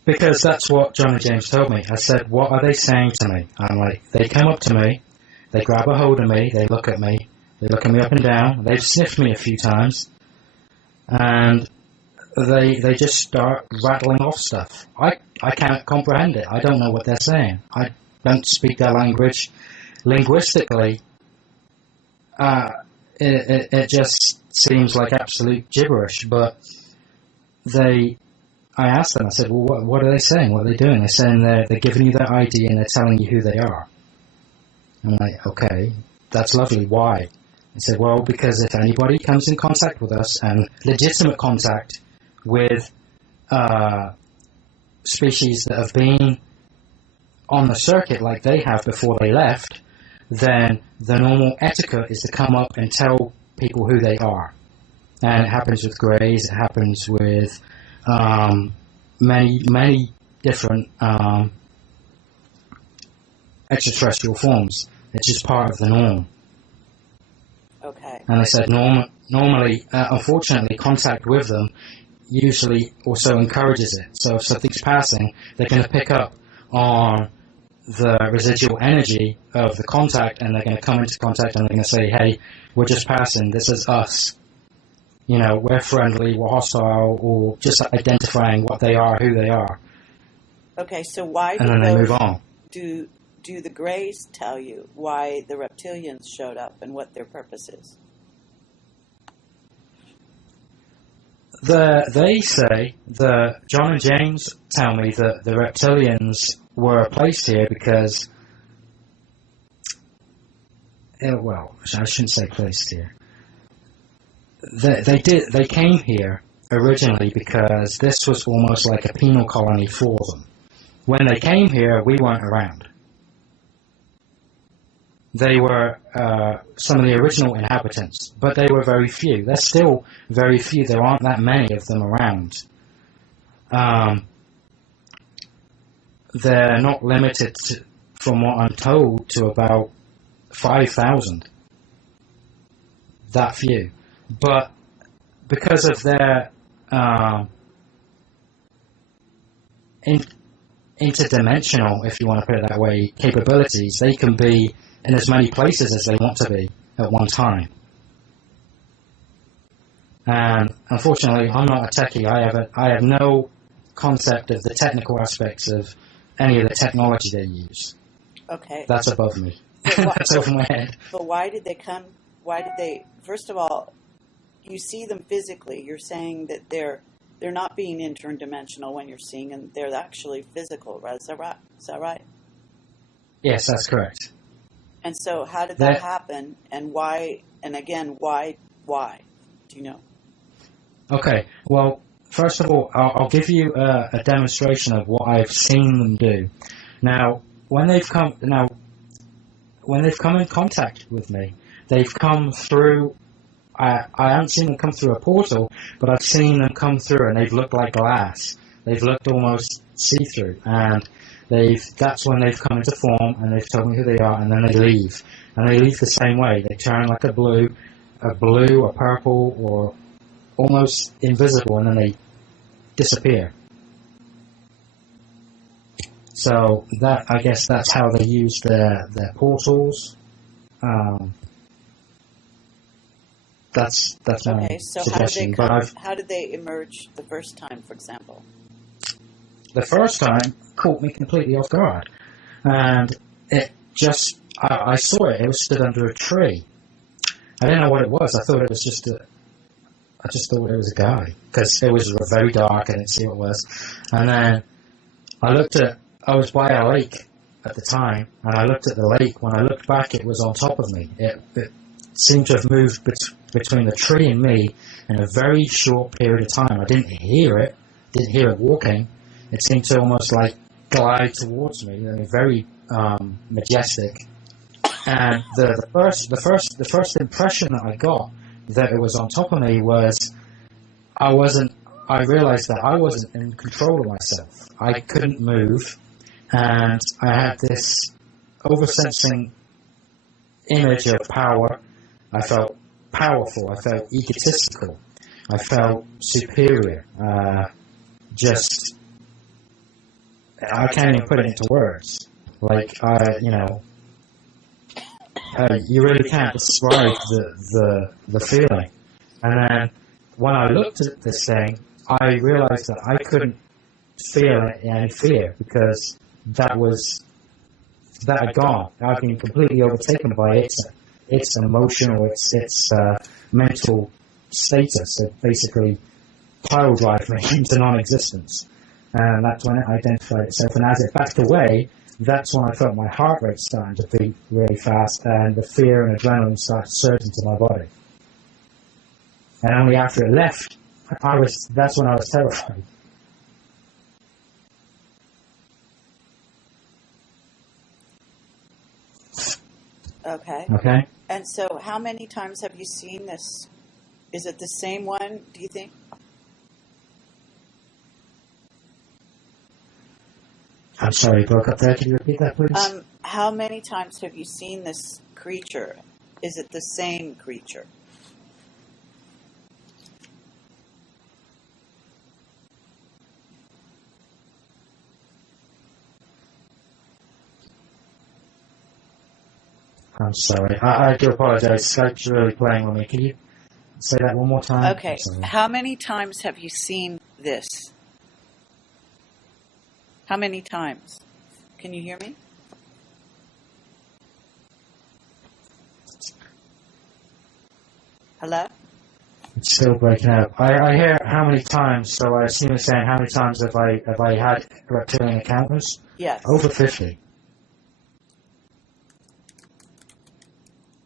Because that's what John and James told me. I said, what are they saying to me? I'm like, they come up to me, they grab a hold of me, they look at me up and down, they've sniffed me a few times, and they just start rattling off stuff. I can't comprehend it. I don't know what they're saying. I don't speak their language. Linguistically, it just seems like absolute gibberish, but I asked them, I said, well, what are they saying? What are they doing? They're saying they're giving you their ID and they're telling you who they are. I'm like, okay, that's lovely. Why? They said, well, because if anybody comes in contact with us, and legitimate contact with species that have been on the circuit like they have before they left, then the normal etiquette is to come up and tell people who they are. And it happens with greys, it happens with many different extraterrestrial forms. It's just part of the norm. Okay. And they said normally, unfortunately, contact with them usually also encourages it. So if something's passing, they're going to pick up on the residual energy of the contact, and they're going to come into contact and they're going to say, hey, we're just passing, this is us. We're friendly, we're hostile, or just identifying what they are, who they are. Okay, so why And then they move on. do the Greys tell you why the reptilians showed up and what their purpose is? They say that John and James tell me that the reptilians were placed here because, well, I shouldn't say placed here. They came here originally because this was almost like a penal colony for them. When they came here, we weren't around. They were some of the original inhabitants, but they were very few. There's still very few. There aren't that many of them around. They're not limited from what I'm told, to about 5,000. That few. But because of their interdimensional, if you want to put it that way, capabilities, they can be in as many places as they want to be at one time. And unfortunately, I'm not a techie. I have no concept of the technical aspects of any of the technology they use. Okay. That's above me. That's over my head. But why did they come? Why did they? First of all, you see them physically. You're saying that they're not being interdimensional when you're seeing them. They're actually physical, right? Is that right? Is that right? Yes, that's correct. And so, how did that happen? And why? And again, why? Why? Do you know? Okay. Well, first of all, I'll give you a demonstration of what I've seen them do. Now, when they've come in contact with me, they've come through. I haven't seen them come through a portal, but I've seen them come through, and they've looked like glass. They've looked almost see-through, and that's when they've come into form, and they've told me who they are, and then they leave. And they leave the same way. They turn like a blue, a purple, or almost invisible, and then they disappear. So I guess that's how they use their portals. That's my Okay, so suggestion. how did they emerge the first time, for example? The first time caught me completely off guard, and it just I saw it. It was stood under a tree. I didn't know what it was. I thought it was just I just thought it was a guy because it was very dark. I didn't see what it was, and then I was by a lake at the time, and I looked at the lake. When I looked back, it was on top of me. It seemed to have moved between the tree and me in a very short period of time. I didn't hear it walking. It seemed to almost like glide towards me, very majestic. And the first impression that I got that it was on top of me was I realized that I wasn't in control of myself. I couldn't move, and I had this oversensing image of power. I felt powerful. I felt egotistical. I felt superior. I can't even put it into words. You really can't describe the feeling. And then when I looked at this thing, I realized that I couldn't feel any fear because that had gone. I've been completely overtaken by its emotional, its mental status. It basically pile drive me into non-existence. And that's when it identified itself. And as it backed away, that's when I felt my heart rate starting to beat really fast, and the fear and adrenaline started surging to my body. And only after it left, that's when I was terrified. Okay. Okay. And so how many times have you seen this? Is it the same one, do you think? I'm sorry, you broke up there. Can you repeat that, please? How many times have you seen this creature? Is it the same creature? I'm sorry. I do apologize. Skype's really playing with me. Can you say that one more time? Okay. How many times have you seen this? How many times? Can you hear me? Hello? It's still breaking up. I hear how many times, so I assume you're saying how many times have I had reptilian encounters? Yes. Over 50.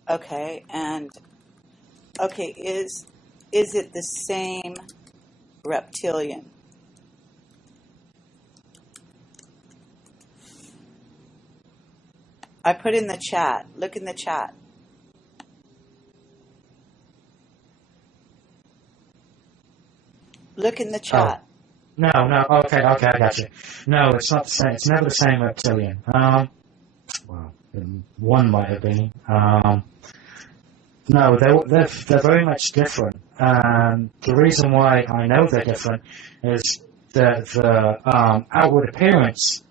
Okay, and is it the same reptilian? I put in the chat. Look in the chat. Look in the chat. No. Okay, I got you. No, it's not the same. It's never the same reptilian. One might have been. No, they're very much different. The reason why I know they're different is that the outward appearance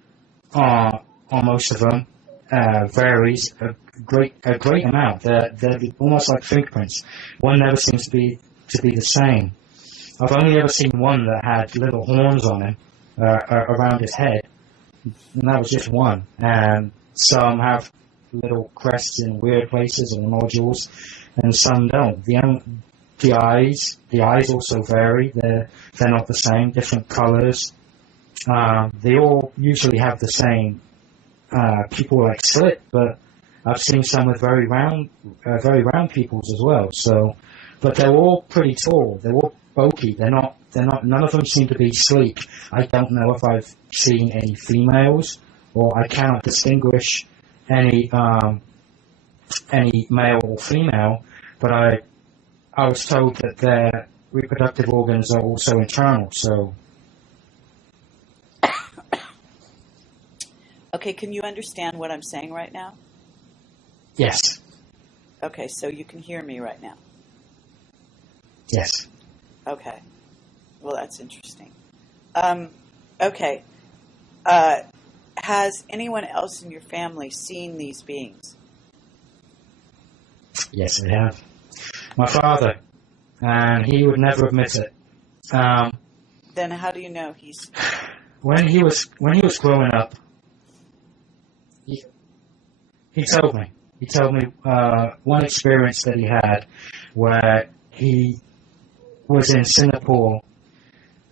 on most of them varies a great amount. They're almost like fingerprints. One never seems to be the same. I've only ever seen one that had little horns on him around his head, and that was just one. And some have little crests in weird places or nodules, and some don't. The eyes also vary. They're not the same. Different colors. They all usually have the same pupil like slit, but I've seen some with very round pupils as well. So, but they're all pretty tall. They're all bulky. They're not. None of them seem to be sleek. I don't know if I've seen any females, or I cannot distinguish any male or female. But I was told that their reproductive organs are also internal. So. Okay, can you understand what I'm saying right now? Yes. Okay, so you can hear me right now? Yes. Okay. Well, that's interesting. Okay. Has anyone else in your family seen these beings? Yes, we have. My father, and he would never admit it. Then how do you know he's... When he was growing up, he told me. He told me one experience that he had where he was in Singapore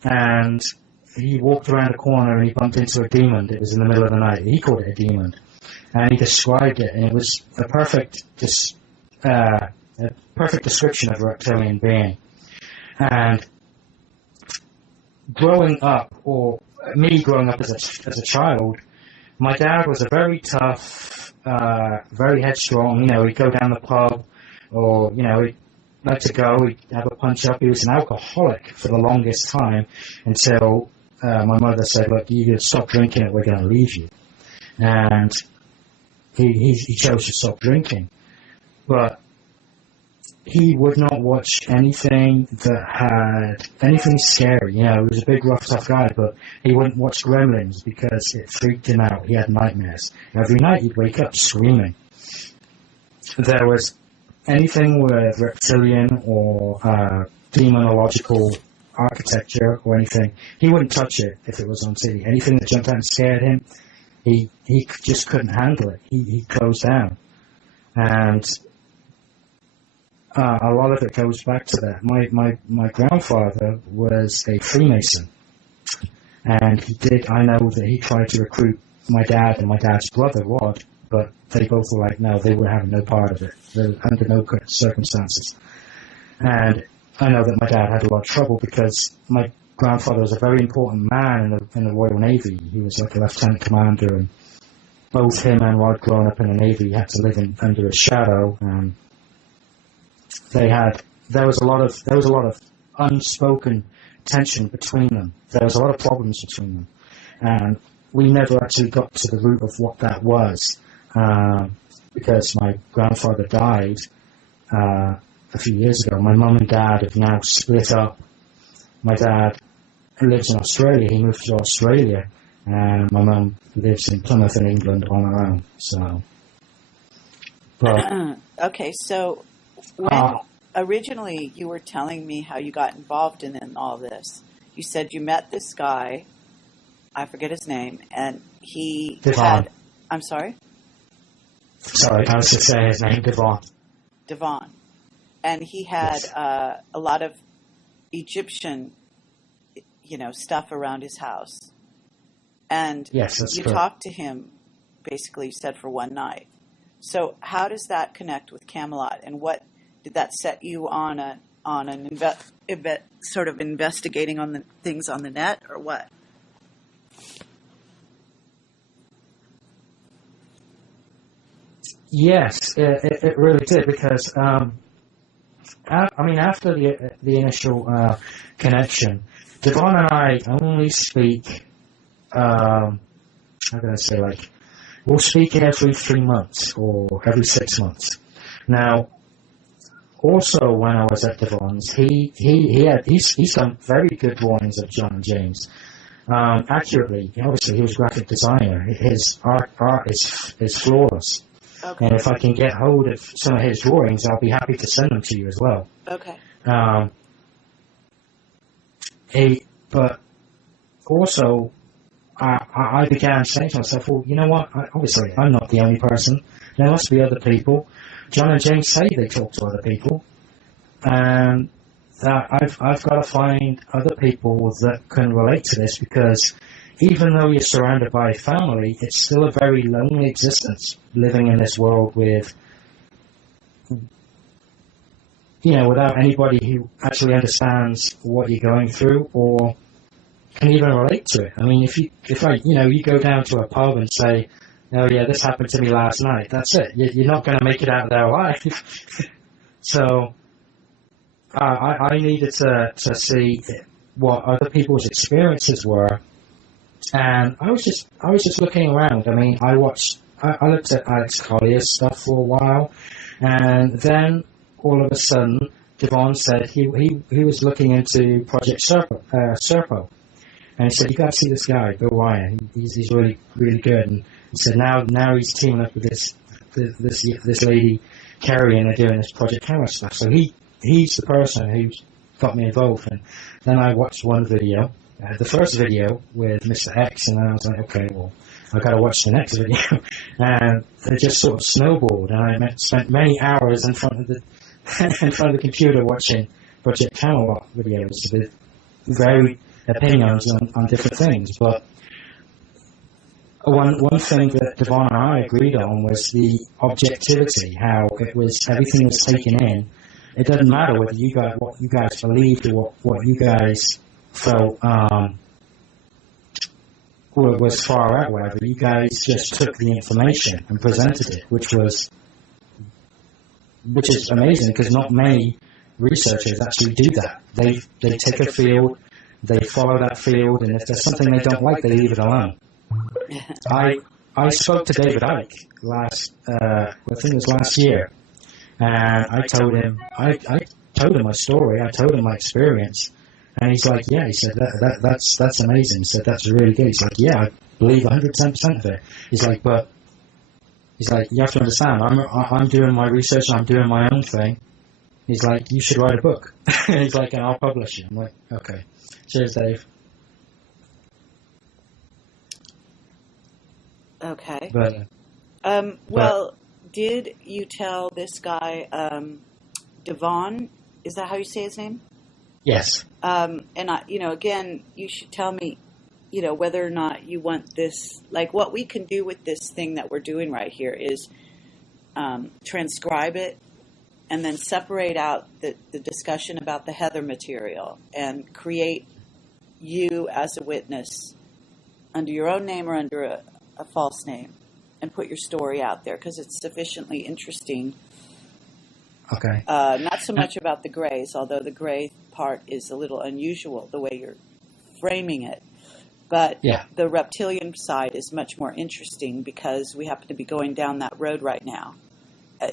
and he walked around a corner and he bumped into a demon. It was in the middle of the night. He called it a demon. And he described it, and it was a perfect description of a reptilian being. And growing up, or me growing up as a child, my dad was a very tough, very headstrong. You know, he'd go down the pub, or he'd like to go. He'd have a punch up. He was an alcoholic for the longest time until my mother said, "Look, you need to stop drinking, or we're going to leave you." And he chose to stop drinking, but he would not watch anything that had anything scary. He was a big, rough, tough guy, but he wouldn't watch Gremlins because it freaked him out. He had nightmares. Every night he'd wake up screaming. There was anything with reptilian or demonological architecture or anything, he wouldn't touch it if it was on TV. Anything that jumped out and scared him, he just couldn't handle it. He closed down. And a lot of it goes back to that. My grandfather was a Freemason, and I know that he tried to recruit my dad and my dad's brother, Rod, but they both were like, no, they were having no part of it. They were under no circumstances. And I know that my dad had a lot of trouble because my grandfather was a very important man in the Royal Navy. He was like a lieutenant commander, and both him and Rod, growing up in the Navy, had to live under his shadow. And there was a lot of unspoken tension between them. There was a lot of problems between them, and we never actually got to the root of what that was, because my grandfather died a few years ago. My mum and dad have now split up. My dad lives in Australia. He moved to Australia, and my mum lives in Plymouth in England on her own. So, but okay, so when originally you were telling me how you got involved in all this, you said you met this guy, I forget his name, and he Devon. I'm sorry? Sorry, I was just saying his name, Devon. And he had a lot of Egyptian, stuff around his house. And yes, that's you correct. talked to him, basically, you said, for one night. So how does that connect with Camelot, and what did that set you on an sort of investigating on the things on the net, or what? Yes, it really did, because after the initial connection, Devon and I only speak. How can I say, like, we'll speak every 3 months or every 6 months. Now, also when I was at Devon's, he's done very good drawings of John and James. Accurately, obviously he was a graphic designer. His art is flawless. Okay. And if I can get hold of some of his drawings, I'll be happy to send them to you as well. Okay. But also, I began saying to myself, well, you know what? Obviously, I'm not the only person. There must be other people. John and James say they talk to other people, and I've got to find other people that can relate to this, because even though you're surrounded by family, it's still a very lonely existence living in this world with, without anybody who actually understands what you're going through or can even relate to it. I mean, if you go down to a pub and say, oh yeah, this happened to me last night, that's it. You're not going to make it out of there alive. So I needed to see what other people's experiences were, and I was just looking around. I mean, I looked at Alex Collier's stuff for a while, and then all of a sudden, Devon said he was looking into Project Serpo, and he said, you got to see this guy, Bill Ryan. He's really, really good. And he said now he's teaming up with this lady Carrie, and they're doing this Project Camera stuff. So he's the person who's got me involved. And then I watched one video, the first video with Mr. X, and then I was like, okay, well, I got to watch the next video. And it just sort of snowballed, and I spent many hours in front of the computer watching Project Camelot videos with varied opinions on different things. But one thing that Devon and I agreed on was the objectivity, how everything was taken in. It doesn't matter what you guys believed or what you guys felt was far out, whatever. You guys just took the information and presented it, which is amazing, because not many researchers actually do that. They take a field, they follow that field, and if there's something they don't like, they leave it alone. I spoke to David Icke I think it was last year, and I told him my story, I told him my experience, and he's like, yeah, he said that's amazing. He said that's really good. He's like, yeah, I believe 110% of it. He's like, you have to understand, I'm doing my research, I'm doing my own thing. He's like, you should write a book. He's like, and I'll publish it. I'm like, okay. Cheers, Dave. Okay. But, did you tell this guy, Devon, is that how you say his name? Yes. And again, you should tell me, whether or not you want this, like what we can do with this thing that we're doing right here is transcribe it and then separate out the discussion about the Heather material and create you as a witness under your own name or under a false name, and put your story out there, because it's sufficiently interesting. Okay. Not so much about the grays, although the gray part is a little unusual the way you're framing it. But the reptilian side is much more interesting, because we happen to be going down that road right now. I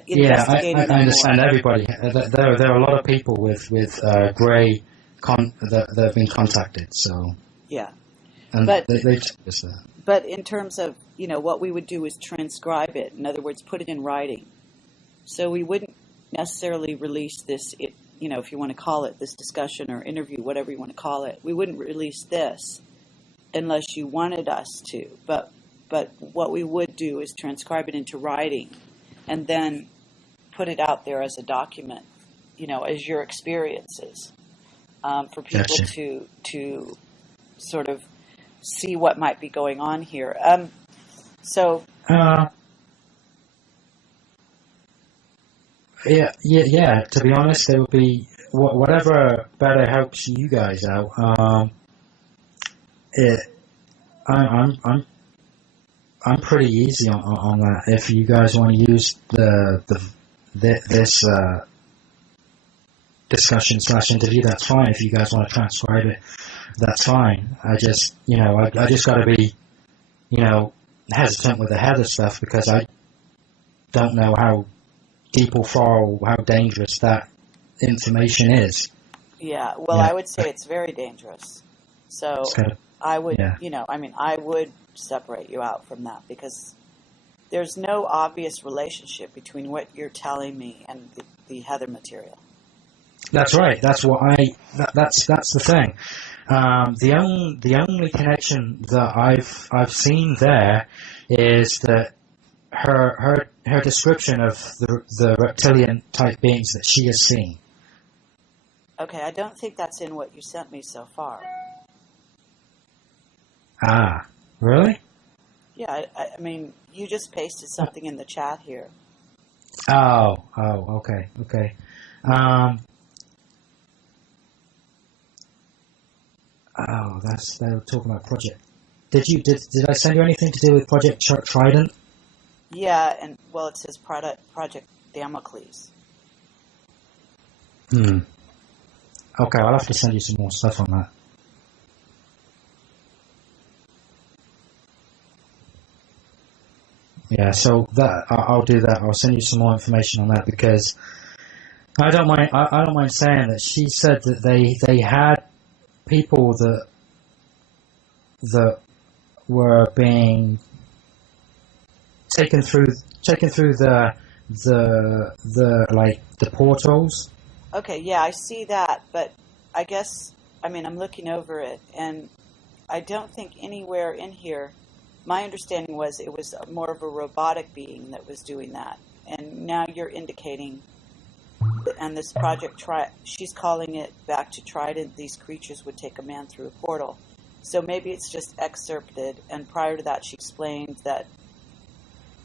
understand everybody. There are a lot of people with gray that have been contacted. So yeah, and but they told us that. But in terms of what we would do is transcribe it. In other words, put it in writing. So we wouldn't necessarily release this. If you want to call it this discussion or interview, whatever you want to call it, we wouldn't release this unless you wanted us to. But what we would do is transcribe it into writing, and then put it out there as a document, as your experiences, for people to sort of see what might be going on here. Yeah. To be honest, there would be whatever better helps you guys out. I'm pretty easy on that. If you guys want to use this discussion / interview, that's fine. If you guys want to transcribe it, that's fine. I just got to be, hesitant with the heather stuff because I don't know how deep or far or how dangerous that information is. Yeah, well, Yeah, I would say it's very dangerous. So it's kind of, I would, yeah. I would separate you out from that because there's no obvious relationship between what you're telling me and the heather material. That's right. That's what that's the thing. The only connection that I've seen there is that her description of the reptilian type beings that she has seen. Okay, I don't think that's in what you sent me so far. Ah, really? Yeah, I mean, you just pasted something in the chat here. Oh, okay. They were talking about Project. Did I send you anything to do with Project Trident? Yeah, and well, it says Project Damocles. Okay, I'll have to send you some more stuff on that. Yeah, so that I'll do that. I'll send you some more information on that because I don't mind. I don't mind saying that she said that they had people that were being taken through the portals. Okay, yeah, I see that, but I guess, I'm looking over it, and I don't think anywhere in here, my understanding was it was more of a robotic being that was doing that, and now you're indicating, and this project, she's calling it back to Trident, these creatures would take a man through a portal. So maybe it's just excerpted, and prior to that she explained that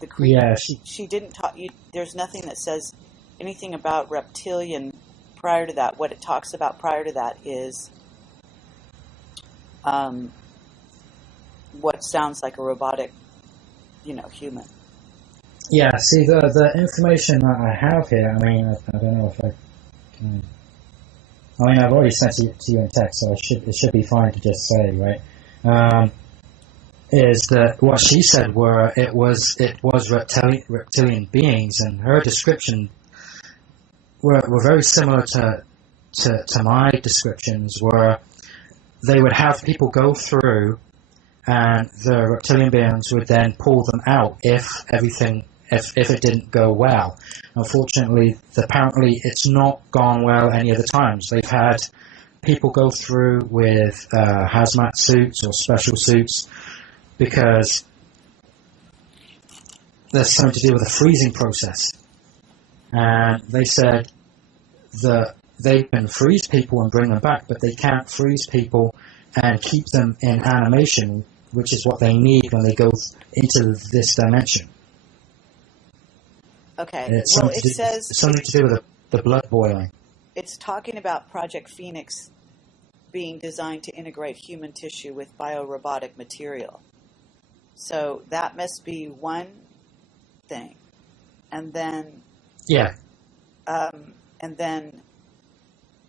the creature, Yeah, she didn't talk, there's nothing that says anything about reptilian prior to that. What it talks about prior to that is what sounds like a robotic, human. yeah. See the information that I have here. I mean, I don't know if I can. I mean, I've already sent it to you in text, so it should be fine to just say, right? Is that what she said? It was reptilian beings, and her description were very similar to my descriptions, where they would have people go through, and the reptilian beings would then pull them out if it didn't go well. Unfortunately, apparently it's not gone well any of the times. They've had people go through with hazmat suits or special suits because there's something to do with the freezing process. And they said that they can freeze people and bring them back, but they can't freeze people and keep them in animation, which is what they need when they go into this dimension. Okay. It's Well, something to do with the blood boiling. it's talking about Project Phoenix being designed to integrate human tissue with biorobotic material. So that must be one thing. And then, Yeah. and then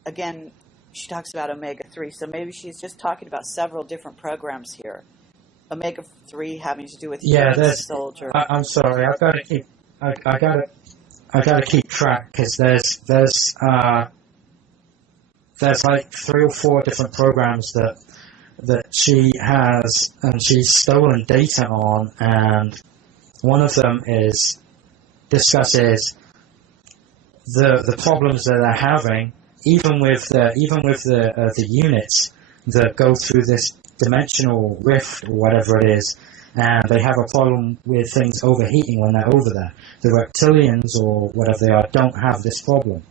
again, she talks about omega-3. So maybe she's just talking about several different programs here. Omega-3 having to do with human soldier. I'm sorry. I've got to keep. I got to keep track because there's like 3 or 4 different programs that she has and she's stolen data on, and one of them discusses the problems that they're having, even with the units that go through this dimensional rift or whatever it is, and they have a problem with things overheating when they're over there. The reptilians or whatever they are don't have this problem,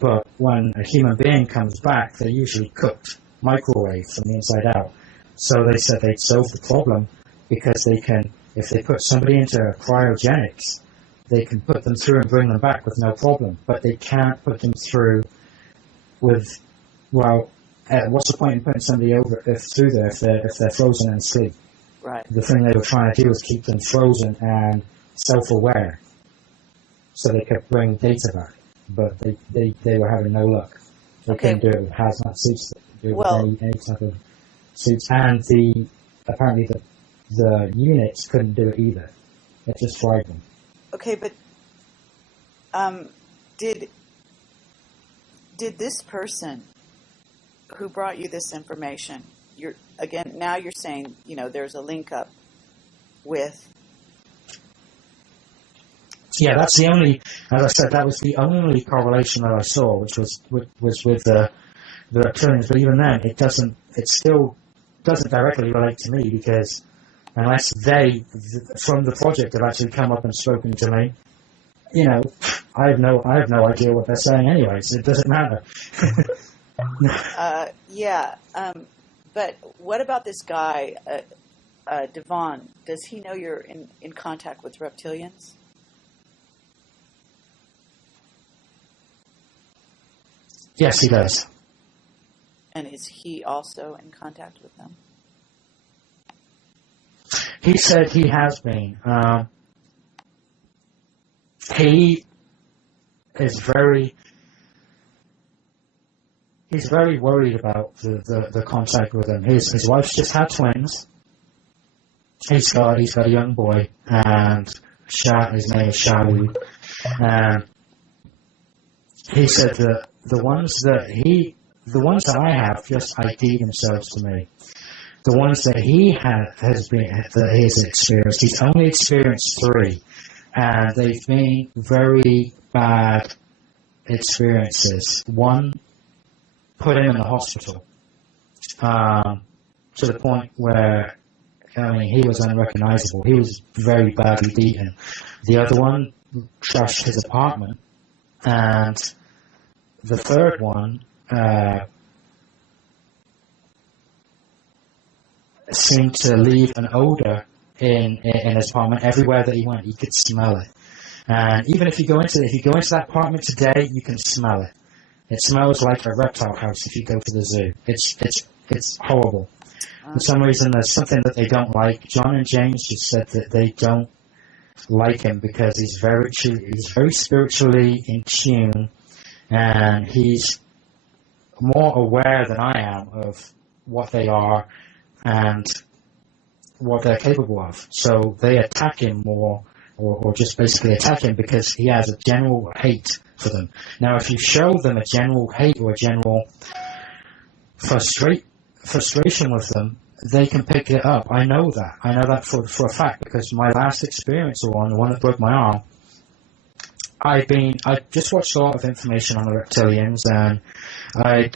but when a human being comes back, they're usually cooked, microwaved from the inside out. So they said they'd solve the problem because they can, if they put somebody into cryogenics, they can put them through and bring them back with no problem, but they can't put them through with, what's the point in putting somebody through there if they're frozen and asleep? Right. The thing they were trying to do was keep them frozen and self-aware, so they could bring data back. But they were having no luck. They couldn't do it with hazmat suits. They couldn't do it with any type of suits. And apparently the units couldn't do it either. It just fried them. Okay, but did this person who brought you this information, now you're saying, there's a link up with... Yeah, that's the only, as I said, that was the only correlation that I saw, which was with the reptilians. But even then, it still doesn't directly relate to me, because unless they, from the project, have actually come up and spoken to me, I have no idea what they're saying anyway, so it doesn't matter. But what about this guy, Devon? Does he know you're in contact with reptilians? Yes, he does. And is he also in contact with them? He said he has been. He is he's very worried about the contact with them. His wife's just had twins. He's got a young boy, and his name is Shawu. And he said that the ones that I have just ID themselves to me. The ones that he has experienced, he's only experienced 3, and they've been very bad experiences. One put him in the hospital to the point where he was unrecognizable. He was very badly beaten. The other one trashed his apartment, and the third one seemed to leave an odor in his apartment. Everywhere that he went, he could smell it. And even if you go into that apartment today, you can smell it. It smells like a reptile house if you go to the zoo. It's horrible. For some reason, there's something that they don't like. John and James just said that they don't like him because he's very spiritually in tune, and he's more aware than I am of what they are and what they're capable of. So they attack him more, or just basically attack him because he has a general hate for them. Now, if you show them a general hate or a general frustration with them, they can pick it up. I know that. I know that for a fact, because my last experience, the one that broke my arm, I just watched a lot of information on the reptilians, and I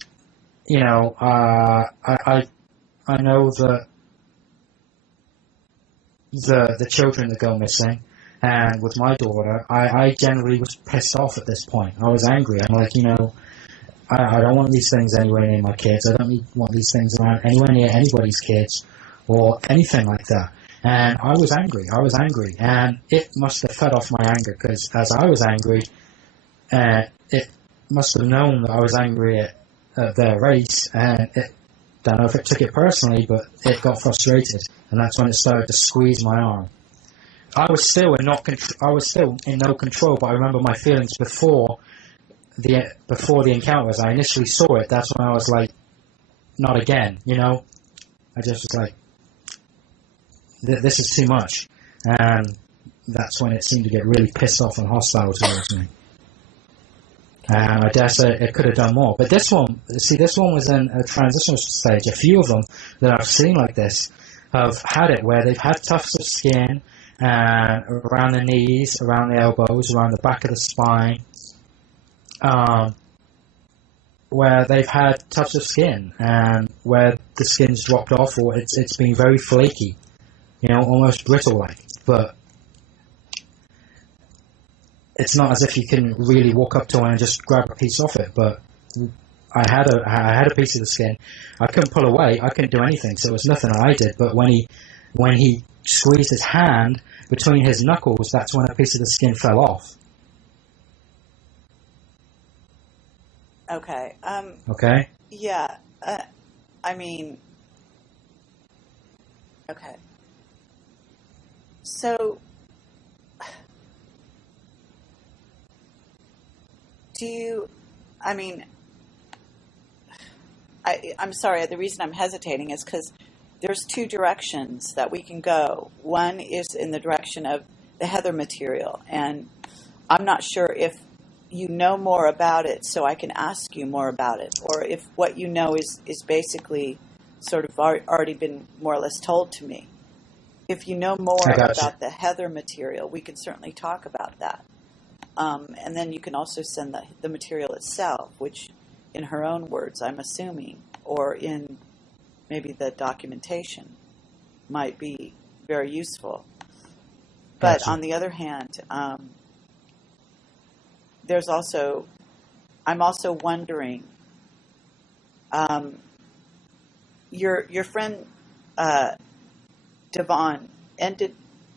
know that the children that go missing, and with my daughter, I generally was pissed off at this point. I was angry. I'm like, I don't want these things anywhere near my kids. I don't want these things around anywhere near anybody's kids or anything like that. And I was angry, and it must have fed off my anger, because as I was angry, it must have known that I was angry at their race, and don't know if it took it personally, but it got frustrated, and that's when it started to squeeze my arm. I was still in no control, but I remember my feelings before the encounters. I initially saw it. That's when I was like, not again, I just was like, this is too much, and that's when it seemed to get really pissed off and hostile towards me. And I dare say it could have done more. But this one was in a transitional stage. A few of them that I've seen like this have had it where they've had tufts of skin around the knees, around the elbows, around the back of the spine, where they've had tufts of skin, and where the skin's dropped off, or it's been very flaky, almost brittle-like. But it's not as if you can really walk up to one and just grab a piece off it. But I had a piece of the skin. I couldn't pull away. I couldn't do anything. So it was nothing I did. But when he squeezed his hand between his knuckles, that's when a piece of the skin fell off. Okay. Okay. Yeah. Okay. So, I'm sorry, the reason I'm hesitating is because there's two directions that we can go. One is in the direction of the Heather material, and I'm not sure if you know more about it, so I can ask you more about it, or if what you know is basically sort of already been more or less told to me. If you know more about the Heather material, we can certainly talk about that. And then you can also send the material itself, which in her own words, I'm assuming, or in maybe the documentation, might be very useful. But Gotcha. on the other hand, I'm also wondering, your friend Devon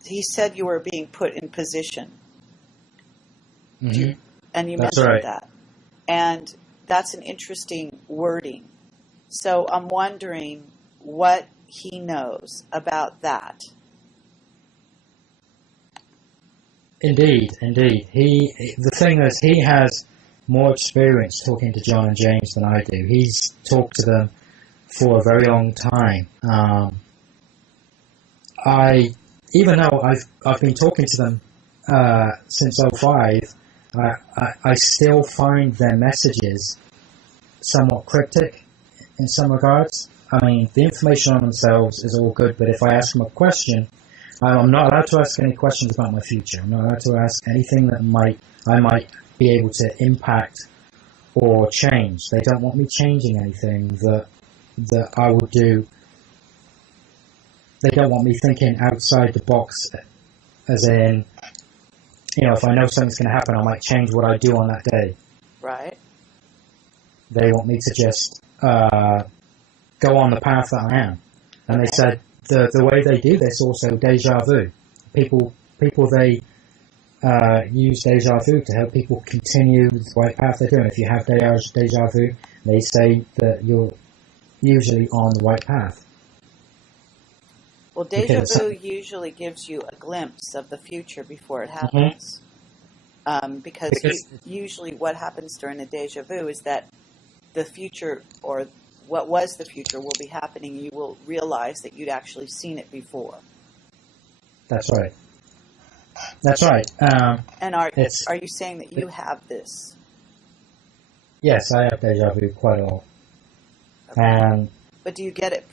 he said you were being put in position. Mm-hmm. And you That's mentioned right. that. And that's an interesting wording. So I'm wondering what he knows about that. Indeed. The thing is, he has more experience talking to John and James than I do. He's talked to them for a very long time. Even though I've been talking to them since '05, I still find their messages somewhat cryptic in some regards. I mean, the information on themselves is all good, but if I ask them a question, I'm not allowed to ask any questions about my future. I'm not allowed to ask anything that I might be able to impact or change. They don't want me changing anything that I would do. They don't want me thinking outside the box, as in, if I know something's going to happen, I might change what I do on that day. Right. They want me to just go on the path that I am. And they said the way they do this also, deja vu. People they use deja vu to help people continue the right path they're doing. If you have deja vu, they say that you're usually on the right path. Well, deja vu usually gives you a glimpse of the future before it happens. Because usually what happens during a deja vu is that the future, or what was the future, will be happening. You will realize that you'd actually seen it before. That's right. That's right. And are you saying that you have this? Yes, I have deja vu quite a lot. Okay. But do you get it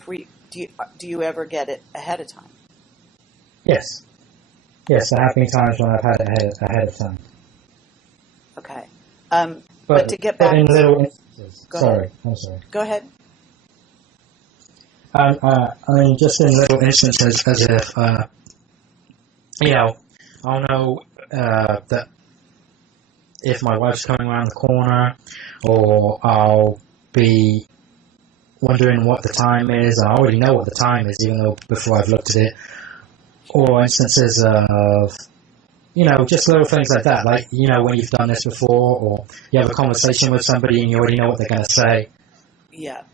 do you ever get it ahead of time? Yes. Yes, there have been times when I've had it ahead of time. Okay. But to get back... But in little instances... I'm sorry. Go ahead. I mean, just in little instances, as if, I'll know that if my wife's coming around the corner, or I'll be wondering what the time is. I already know what the time is, even though before I've looked at it. Or instances of, just little things like that. Like, when you've done this before, or you have a conversation with somebody and you already know what they're going to say. Yeah.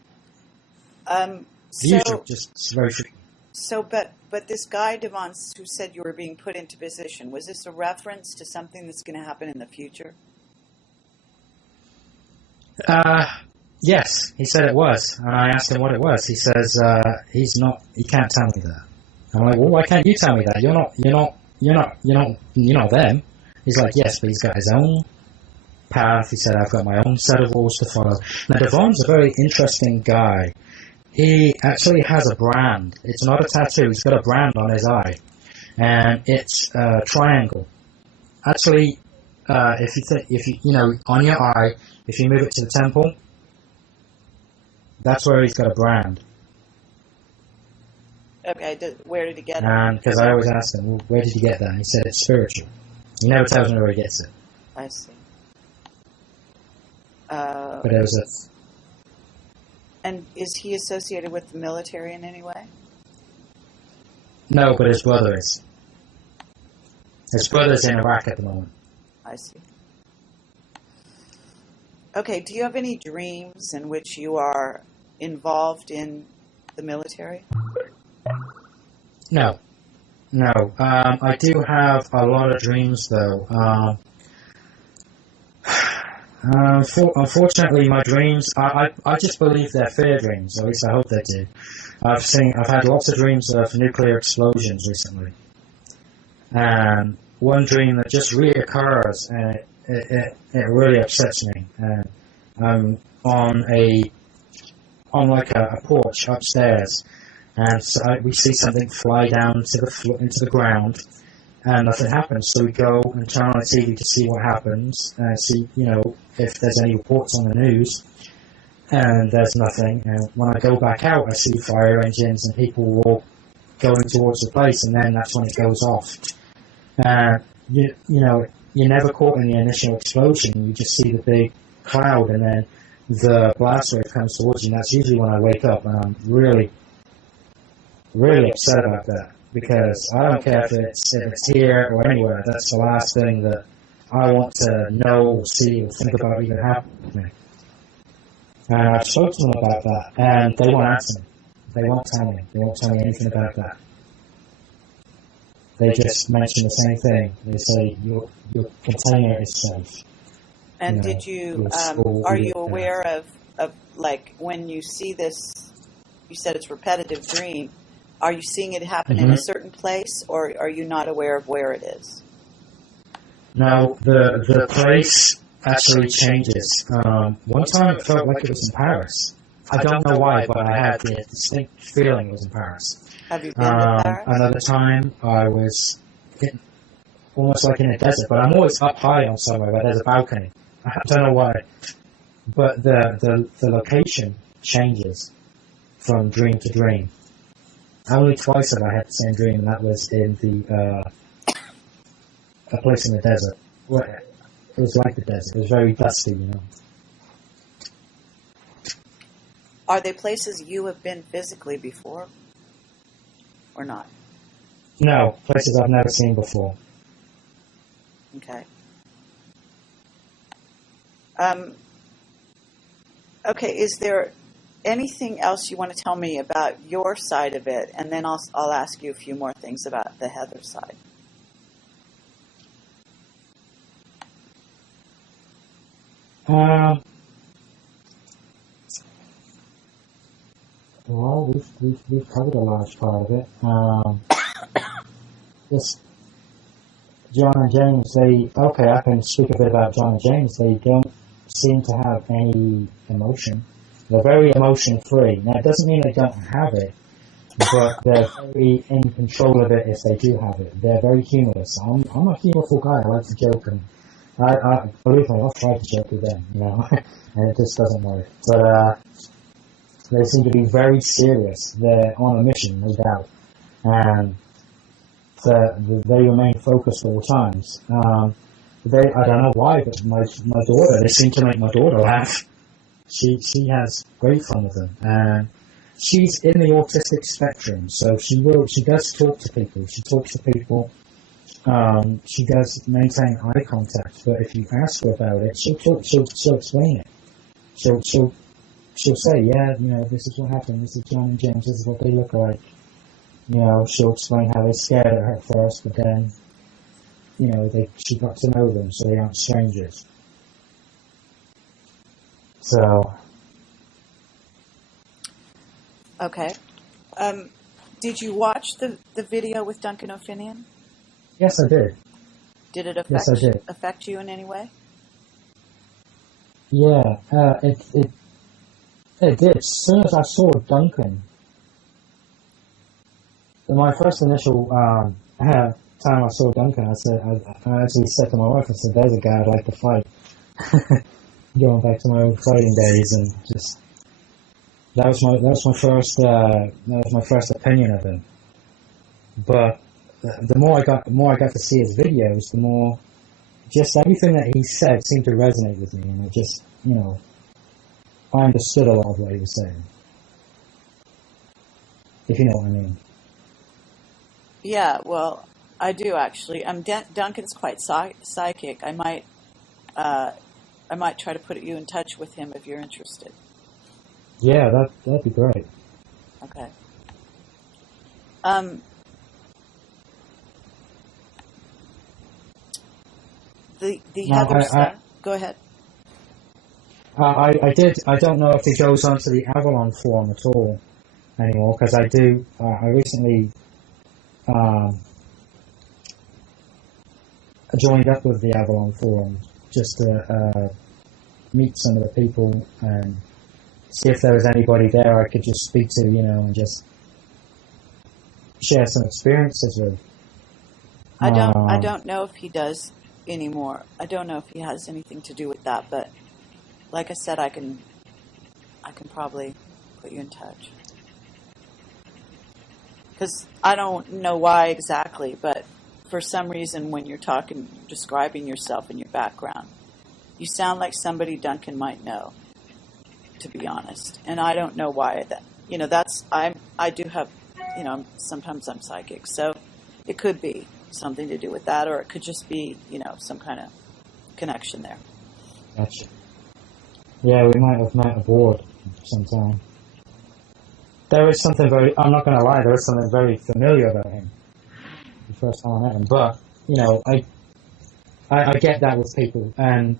Usually, just very frequent. So, but this guy, Devon, who said you were being put into position, was this a reference to something that's going to happen in the future? Yes, he said it was, and I asked him what it was. He says he can't tell me that. I'm like, well, why can't you tell me that? You're not them. He's like, yes, but he's got his own path. He said, I've got my own set of rules to follow. Now, Devon's a very interesting guy. He actually has a brand. It's not a tattoo. He's got a brand on his eye, and it's a triangle. Actually, if you on your eye, if you move it to the temple, that's where he's got a brand. Okay, where did he get it? And because I always ask him, well, where did you get that? And he said it's spiritual. He never tells me where he gets it. I see. But it was And is he associated with the military in any way? No, but his brother is. His brother's in Iraq at the moment. I see. Okay, do you have any dreams in which you are involved in the military? No. I do have a lot of dreams, though. Unfortunately, my dreams, I just believe they're fear dreams, or at least I hope they do. I've had lots of dreams of nuclear explosions recently. And one dream that just reoccurs, and it really upsets me. And I'm on like a porch upstairs, and so we see something fly down into the ground, and nothing happens. So we go and turn on the TV to see what happens, and see, if there's any reports on the news, and there's nothing. And when I go back out, I see fire engines and people all going towards the place, and then that's when it goes off. You're never caught in the initial explosion. You just see the big cloud, and then the blast wave comes towards you. And that's usually when I wake up, and I'm really, really upset about that, because I don't care if it's here or anywhere. That's the last thing that I want to know or see or think about even happening to me. And I've spoken to them about that, and they won't answer me. They won't tell me. They won't tell me anything about that. They just mention the same thing. They say your container is safe. And did you, are you aware of like when you see this, you said it's repetitive dream, are you seeing it happen in a certain place, or are you not aware of where it is? No, the place actually changes. One time it felt like it was in Paris. I don't know why, but I had the distinct feeling it was in Paris. Have you been to Paris? Another time I was almost like in a desert, but I'm always up high on somewhere where there's a balcony. I don't know why, but the location changes from dream to dream. Only twice have I had the same dream, and that was in a place in the desert. Where it was like the desert. It was very dusty, Are they places you have been physically before, or not? No, places I've never seen before. Okay. Okay, is there anything else you want to tell me about your side of it? And then I'll ask you a few more things about the Heather side. Well, we've covered a large part of it. Just John and James, I can speak a bit about John and James. They don't seem to have any emotion. They're very emotion free. Now, it doesn't mean they don't have it, but they're very in control of it if they do have it. They're very humorous. I'm a humorful guy. I like to joke, and I believe me, I've tried to joke with them, and it just doesn't work. But they seem to be very serious. They're on a mission, no doubt, and they remain focused all times. I don't know why, but my daughter, they seem to make my daughter laugh. She has great fun with them, and she's in the autistic spectrum, so she does talk to people. She talks to people. She does maintain eye contact, but if you ask her about it, she'll explain it. She'll say, yeah, this is what happened. This is John and James. This is what they look like. She'll explain how they scared at her first, but then, she got to know them, so they aren't strangers. So. Okay. Did you watch the video with Duncan O'Finian? Yes, I did. Did it affect you in any way? Yeah, it did. As soon as I saw Duncan, my first initial time I saw Duncan, I actually said to my wife, I said, "There's a guy I'd like to fight." Going back to my old fighting days, and just that was my first opinion of him. But the more I got to see his videos, the more just everything that he said seemed to resonate with me, and it just I understood a lot of what he was saying. If you know what I mean. Yeah, well, I do actually. Duncan's quite psychic. I might try to put you in touch with him if you're interested. Yeah, that'd be great. Okay. The Heather stuff. Go ahead. I did. I don't know if he goes onto the Avalon forum at all anymore, because I do. I recently joined up with the Avalon forum just to meet some of the people and see if there was anybody there I could just speak to, and just share some experiences with. I don't know if he does anymore. I don't know if he has anything to do with that, but like I said, I can probably put you in touch. Because I don't know why exactly, but for some reason when you're describing yourself and your background, you sound like somebody Duncan might know, to be honest. And I don't know why that, I do have, sometimes I'm psychic, so it could be something to do with that, or it could just be, some kind of connection there. Gotcha. Yeah, we might have met aboard sometime. There is something I'm not going to lie, there is something very familiar about him. The first time I met him. But, I get that with people. And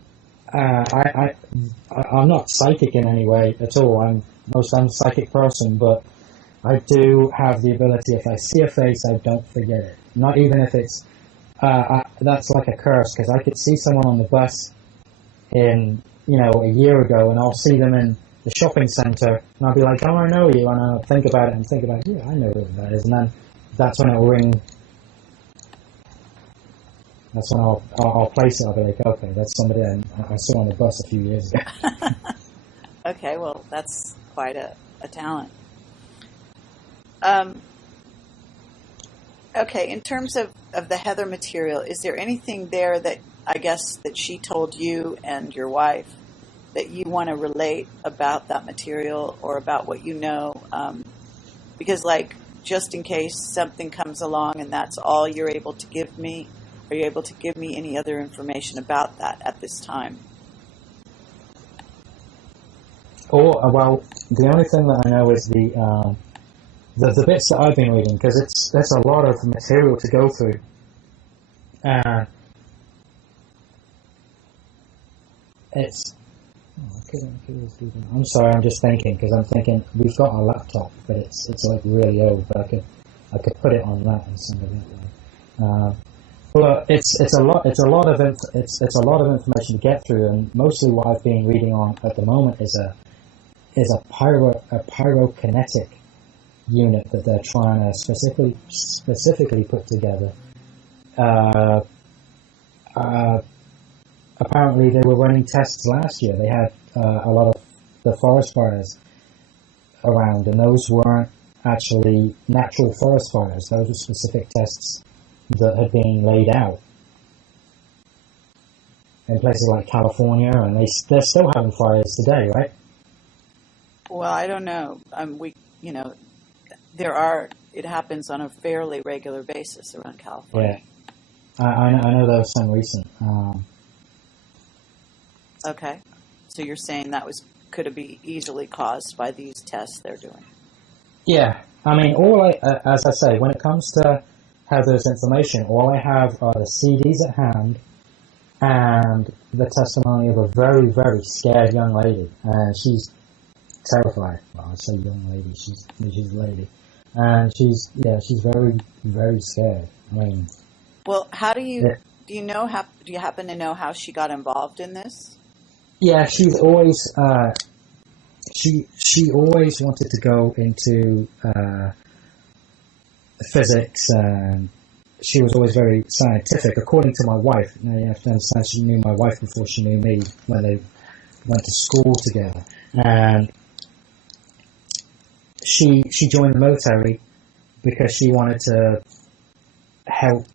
I'm not psychic in any way at all. I'm a psychic person, but I do have the ability, if I see a face, I don't forget it. Not even if it's, that's like a curse, because I could see someone on the bus in, a year ago, and I'll see them in the shopping centre, and I'll be like, oh, I know you, and I'll think about it, yeah, I know who that is, and then that's when it'll ring, that's when I'll place it, I'll be like, okay, that's somebody I saw on the bus a few years ago. Okay, well, that's quite a talent. Okay, in terms of the Heather material, is there anything there that I guess that she told you and your wife that you want to relate about that material or about what you know? Because, just in case something comes along and that's all you're able to give me, are you able to give me any other information about that at this time? Oh, well, the only thing that I know is the bits that I've been reading, because there's a lot of material to go through. I'm sorry, I'm just thinking, because I'm thinking we've got a laptop, but it's really old, but I could put it on that and send it that way. But it's a lot of information to get through, and mostly what I've been reading on at the moment is a pyrokinetic unit that they're trying to specifically put together. Apparently they were running tests last year. They had a lot of the forest fires around, and those weren't actually natural forest fires. Those were specific tests that had been laid out in places like California, and they're still having fires today, right? Well, I don't know. It happens on a fairly regular basis around California. Yeah, I know there was some recent. Okay, so you're saying that could it be easily caused by these tests they're doing? Yeah, I mean, as I say, when it comes to Heather's information, all I have are the CDs at hand and the testimony of a very, very scared young lady, and she's terrified. Well, I say young lady, she's a lady, and she's very, very scared. I mean, well, how do you do you happen to know how she got involved in this? Yeah, she's always she always wanted to go into physics, and she was always very scientific, according to my wife. Now you have to understand, she knew my wife before she knew me when they went to school together, and she joined the military because she wanted to help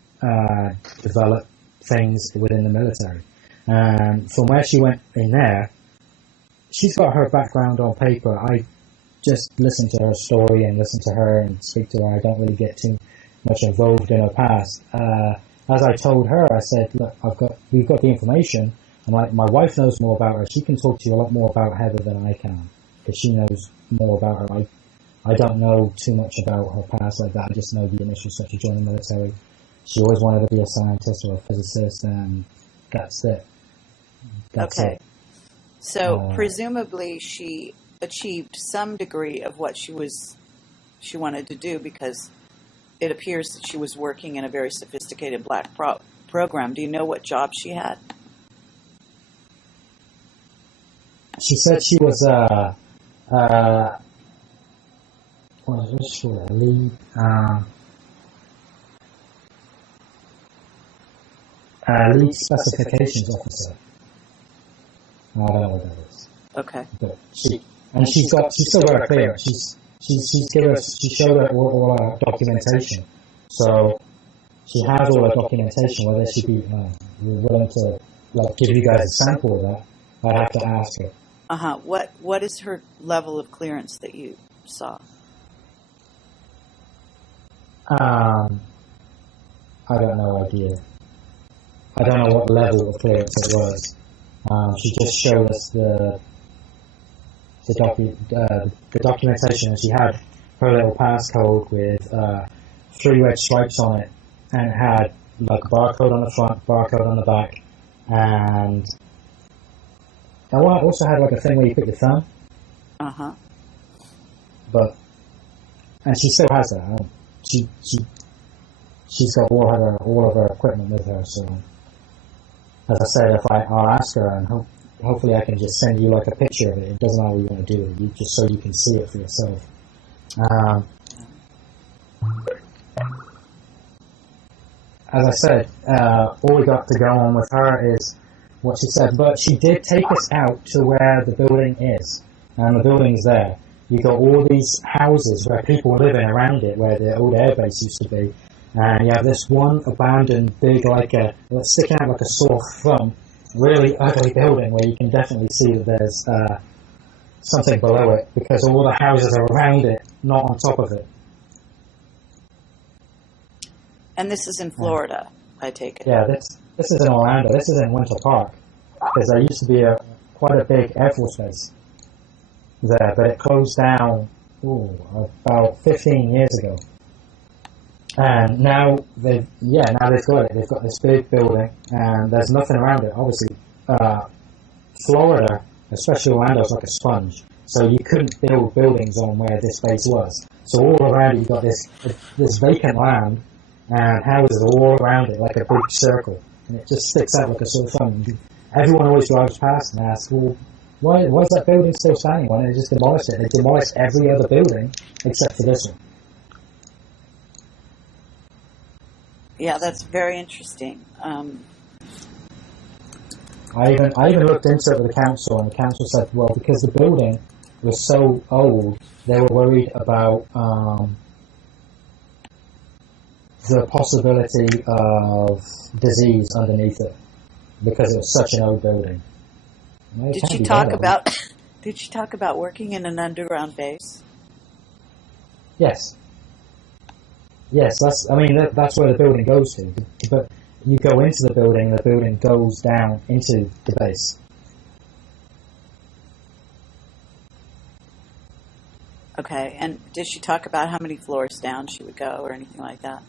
develop things within the military. And from where she went in there, she's got her background on paper. I just listen to her story and listen to her and speak to her. I don't really get too much involved in her past. As I told her, I said, look, we've got the information, and my wife knows more about her. She can talk to you a lot more about Heather than I can, because she knows more about her. I don't know too much about her past like that. I just know the initial steps to join the military. She always wanted to be a scientist or a physicist, and that's it. Okay. So presumably she achieved some degree of what she wanted to do, because it appears that she was working in a very sophisticated black program. Do you know what job she had? She said she was a lead lead specifications officer. I don't know what that is. Okay. But she's still got a clearance. She showed her all her documentation. So she has all her documentation. Whether she'd be willing to give you guys a sample of that, I'd have to ask her. What is her level of clearance that you saw? I don't know idea. I don't know what level of clearance it was. She just showed us the documentation, and she had her little passcode with 3 red stripes on it, and it had like a barcode on the front, barcode on the back, and it also had like a thing where you put your thumb. And she still has that. She's got all of her equipment with her. So, as I said, I'll ask her, and hopefully I can just send you like a picture of it. It doesn't matter what you want to do with it, just so you can see it for yourself. As I said, all we got to go on with her is what she said, but she did take us out to where the building is, and the building's there. You got all these houses where people are living around it, where the old airbase used to be, and you have this one abandoned, big, sticking out like a sore thumb, really ugly building where you can definitely see that there's something below it, because all the houses are around it, not on top of it. And this is in Florida, I take it. Yeah, this is in Orlando. This is in Winter Park, because there used to be quite a big Air Force base there, but it closed down about 15 years ago. And now they've got it. They've got this big building, and there's nothing around it. Obviously, Florida, especially Orlando, is like a sponge. So you couldn't build buildings on where this base was. So all around it, you've got this vacant land, and houses all around it, like a big circle. And it just sticks out like a sore thumb. Everyone always drives past and asks, well, why is that building still standing? Why don't they just demolish it? They demolished every other building except for this one. Yeah, that's very interesting. I even looked into it with the council, and the council said, well, because the building was so old, they were worried about the possibility of disease underneath it, because it was such an old building. Did you talk about working in an underground base? Yes. Yes, that's where the building goes to. But you go into the building goes down into the base. Okay, and did she talk about how many floors down she would go or anything like that?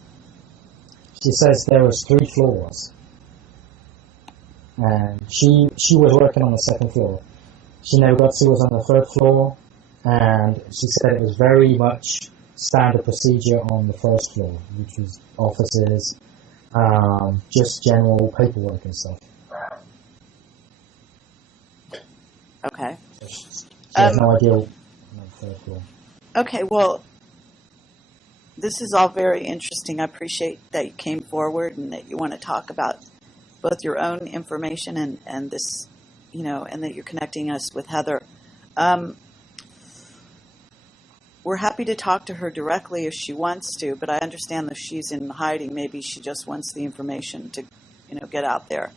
She says there was 3 floors. And she was working on the 2nd floor. She never got to see what was on the 3rd floor, and she said it was very much standard procedure on the 1st floor, which was offices, just general paperwork and stuff. Okay. She has no idea on the 3rd floor. Okay, well, this is all very interesting. I appreciate that you came forward and that you want to talk about both your own information and this, and that you're connecting us with Heather. We're happy to talk to her directly if she wants to, but I understand that she's in hiding. Maybe she just wants the information to, get out there.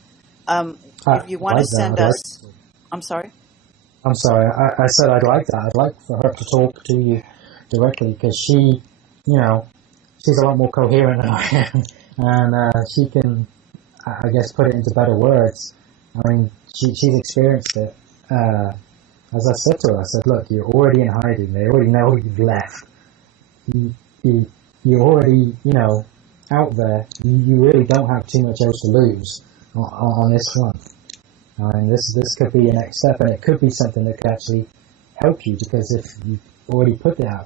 If you want to send us... I'm sorry? I'm sorry. I said I'd like that. I'd like for her to talk to you directly, because she, she's a lot more coherent than I am. And she can, I guess, put it into better words. I mean, she's experienced it. As I said to her, I said, look, you're already in hiding. They already know you've left. You're already, out there. You really don't have too much else to lose on this front. And this could be a next step, and it could be something that could actually help you, because if you already put the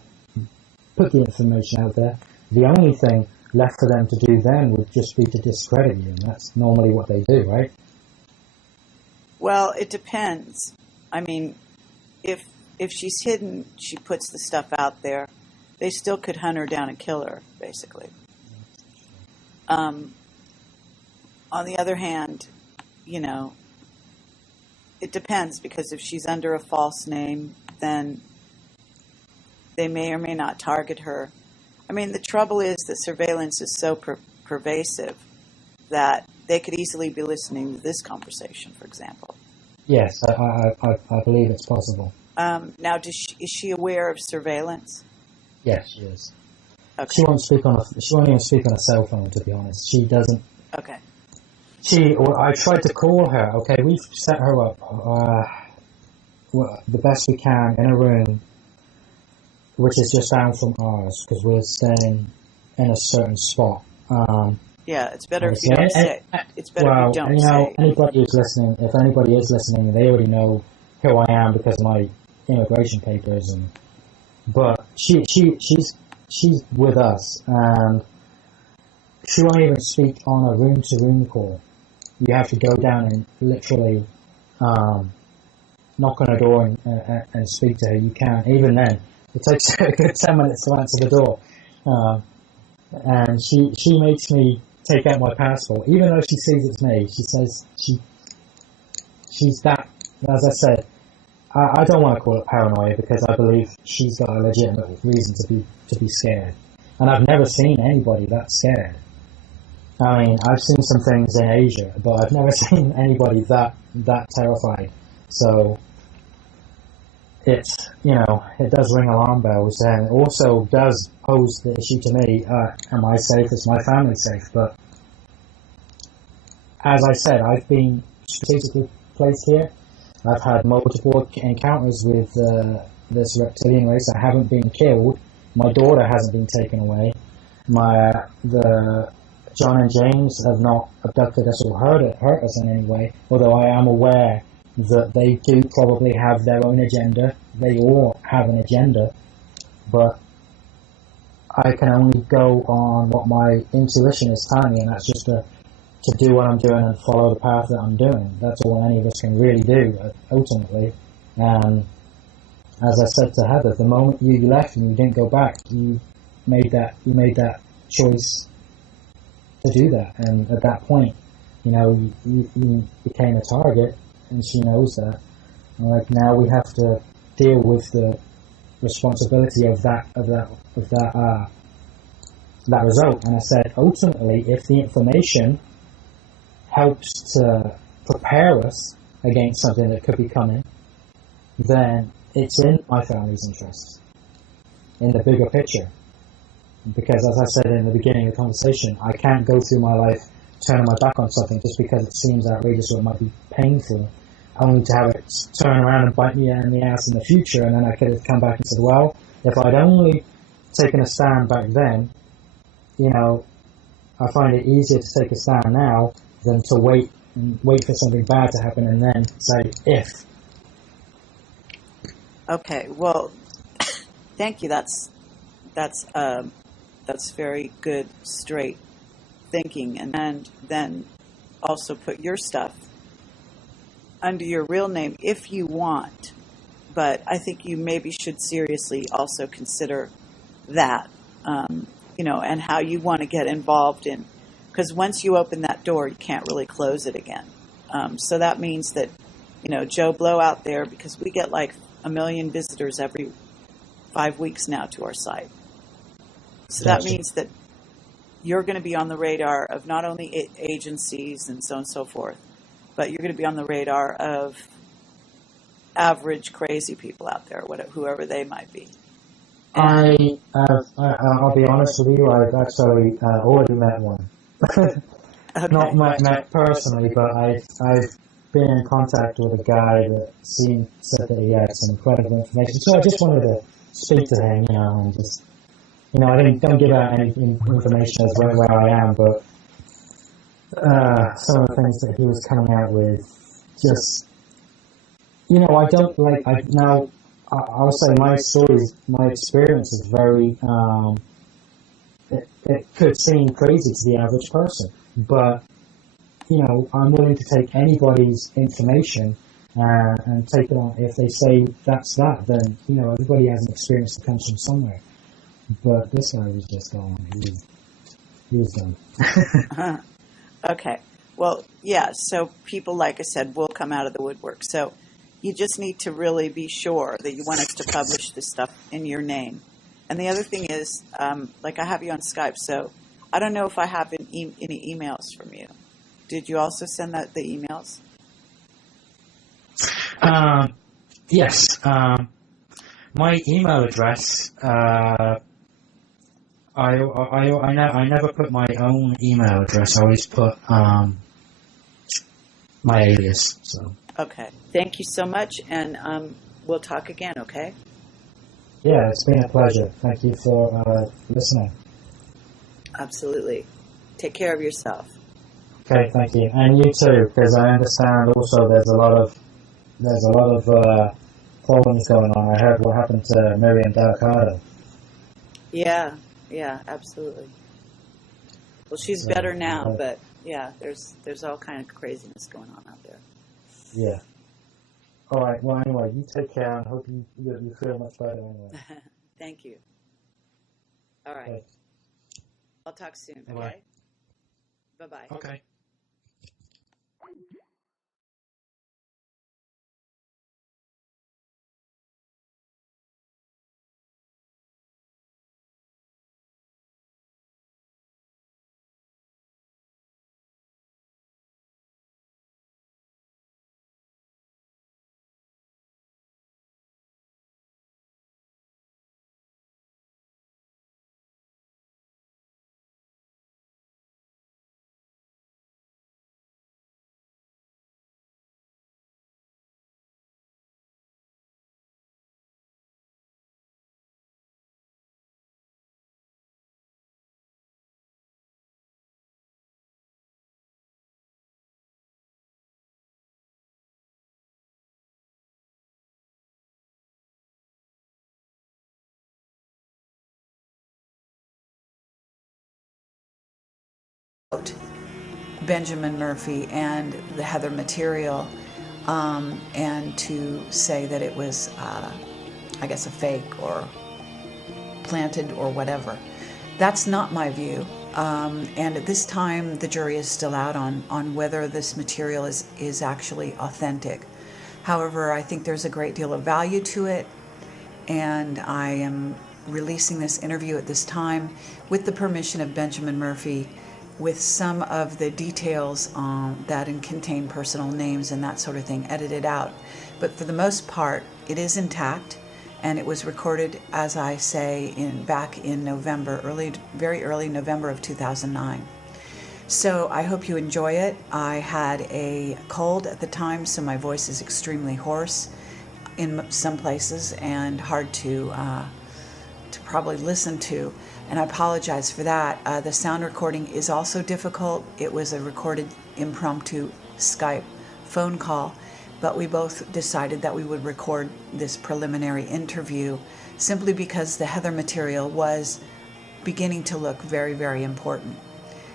information out there, the only thing left for them to do then would just be to discredit you, and that's normally what they do, right? Well, it depends. I mean, if she's hidden, she puts the stuff out there, they still could hunt her down and kill her, basically. On the other hand, you know, it depends, because if she's under a false name, then they may or may not target her. I mean, the trouble is that surveillance is so pervasive that they could easily be listening to this conversation, for example. Yes, I believe it's possible. Now, is she aware of surveillance? Yes, she is. Okay. She won't even speak on a cell phone, to be honest. She doesn't. Okay. I tried to call her. Okay, we've set her up the best we can in a room, which is just down from ours, because we're staying in a certain spot. Yeah, it's better if you don't say. It's better if you don't say. Anybody who's listening, if anybody is listening, they already know who I am because of my immigration papers. But she's with us, and she won't even speak on a room-to-room call. You have to go down and literally knock on her door and speak to her. You can't. Even then, it takes a good 10 minutes to answer the door. And she makes me take out my passport, even though she sees it's me. She says she's that. As I said, I don't want to call it paranoia, because I believe she's got a legitimate reason to be scared, and I've never seen anybody that scared. I mean, I've seen some things in Asia, but I've never seen anybody that terrified. So it's, it does ring alarm bells, and also does pose the issue to me, am I safe? Is my family safe? But as I said, I've been strategically placed here. I've had multiple encounters with this reptilian race. I haven't been killed. My daughter hasn't been taken away. The John and James have not abducted us or hurt us in any way, although I am aware that they do probably have their own agenda. They all have an agenda, but I can only go on what my intuition is telling me, and that's just to do what I'm doing and follow the path that I'm doing. That's all any of us can really do, ultimately. And as I said to Heather, the moment you left and you didn't go back, you made that choice to do that. And at that point, you became a target, and she knows that. And like, now we have to deal with the responsibility of that result. And I said, ultimately, if the information helps to prepare us against something that could be coming, then it's in my family's interest, in the bigger picture. Because as I said in the beginning of the conversation, I can't go through my life turning my back on something just because it seems outrageous or it might be painful, only to have it turn around and bite me in the ass in the future. And then I could have come back and said, well, if I'd only taken a stand back then, I find it easier to take a stand now than to wait for something bad to happen and then say if. Okay, well, thank you. That's very good, straight thinking. And then also put your stuff under your real name if you want. But I think you maybe should seriously also consider that, and how you want to get involved in. Because once you open that door, you can't really close it again. So that means that, Joe Blow out there, because we get like 1 million visitors every 5 weeks now to our site. So that means that you're going to be on the radar of not only agencies and so on and so forth, but you're going to be on the radar of average crazy people out there, whoever they might be. I'll be honest with you, I've actually already met one. Okay. Not met personally, but I've been in contact with a guy that said that he had some incredible information. So I just wanted to speak to him, and just, I don't give out any information as where I am, but some of the things that he was coming out with just, you know, I don't like, I'll say my story, my experience is very, it could seem crazy to the average person, but, you know, I'm willing to take anybody's information and take it on. If they say that's that, then, you know, everybody has an experience that comes from somewhere. But this guy was just gone. He was done. Uh-huh. Okay. Well, yeah, so people, like I said, will come out of the woodwork. So you just need to really be sure that you want us to publish this stuff in your name. And the other thing is, like I have you on Skype, so I don't know if I have any emails from you. Did you also send the emails? Yes. My email address, I never put my own email address. I always put my alias. So. Okay. Thank you so much, and we'll talk again, okay? Yeah, it's been a pleasure. Thank you for listening. Absolutely. Take care of yourself. Okay, thank you, and you too, because I understand also there's a lot of problems going on. I heard what happened to Miriam Delgado. Yeah, absolutely. Well, she's better now, but yeah, there's all kind of craziness going on out there. Yeah. All right. Well, anyway, you take care, and hope you feel much better anyway. Thank you. All right. Okay. I'll talk soon. Bye-bye. Okay. Bye-bye. Okay. Benjamin Murphy and the Heather material, and to say that it was, I guess, a fake or planted or whatever. That's not my view. And at this time, the jury is still out on whether this material is actually authentic. However, I think there's a great deal of value to it, and I am releasing this interview at this time with the permission of Benjamin Murphy, with some of the details that contain personal names and that sort of thing edited out. But for the most part, it is intact, and it was recorded, as I say, back in November, very early November of 2009. So I hope you enjoy it. I had a cold at the time, so my voice is extremely hoarse in some places and hard to probably listen to, and I apologize for that. The sound recording is also difficult. It was a recorded impromptu Skype phone call, but we both decided that we would record this preliminary interview simply because the Heather material was beginning to look very, very important.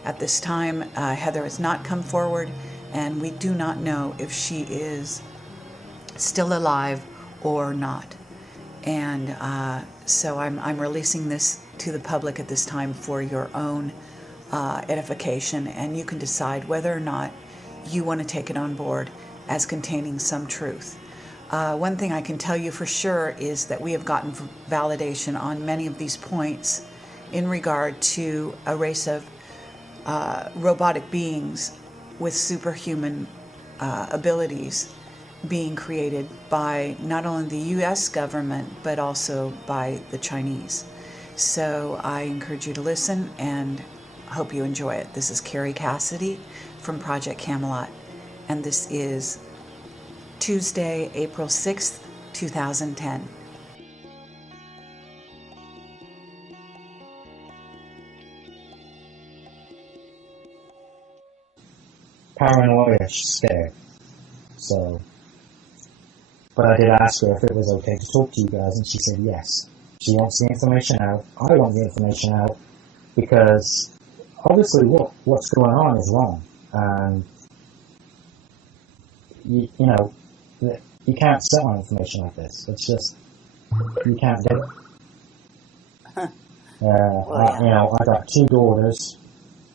At this time, Heather has not come forward, and we do not know if she is still alive or not. And so I'm releasing this to the public at this time for your own edification, and you can decide whether or not you want to take it on board as containing some truth. One thing I can tell you for sure is that we have gotten validation on many of these points in regard to a race of robotic beings with superhuman abilities being created by not only the U.S. government, but also by the Chinese. So I encourage you to listen and hope you enjoy it. This is Carrie Cassidy from Project Camelot, and this is Tuesday, April 6th, 2010. Paranoia scare. So, but I did ask her if it was okay to talk to you guys, and she said yes. She wants the information out. I want the information out because obviously what's going on is wrong, and you know you can't sell on information like this. It's just you can't do it. I got two daughters.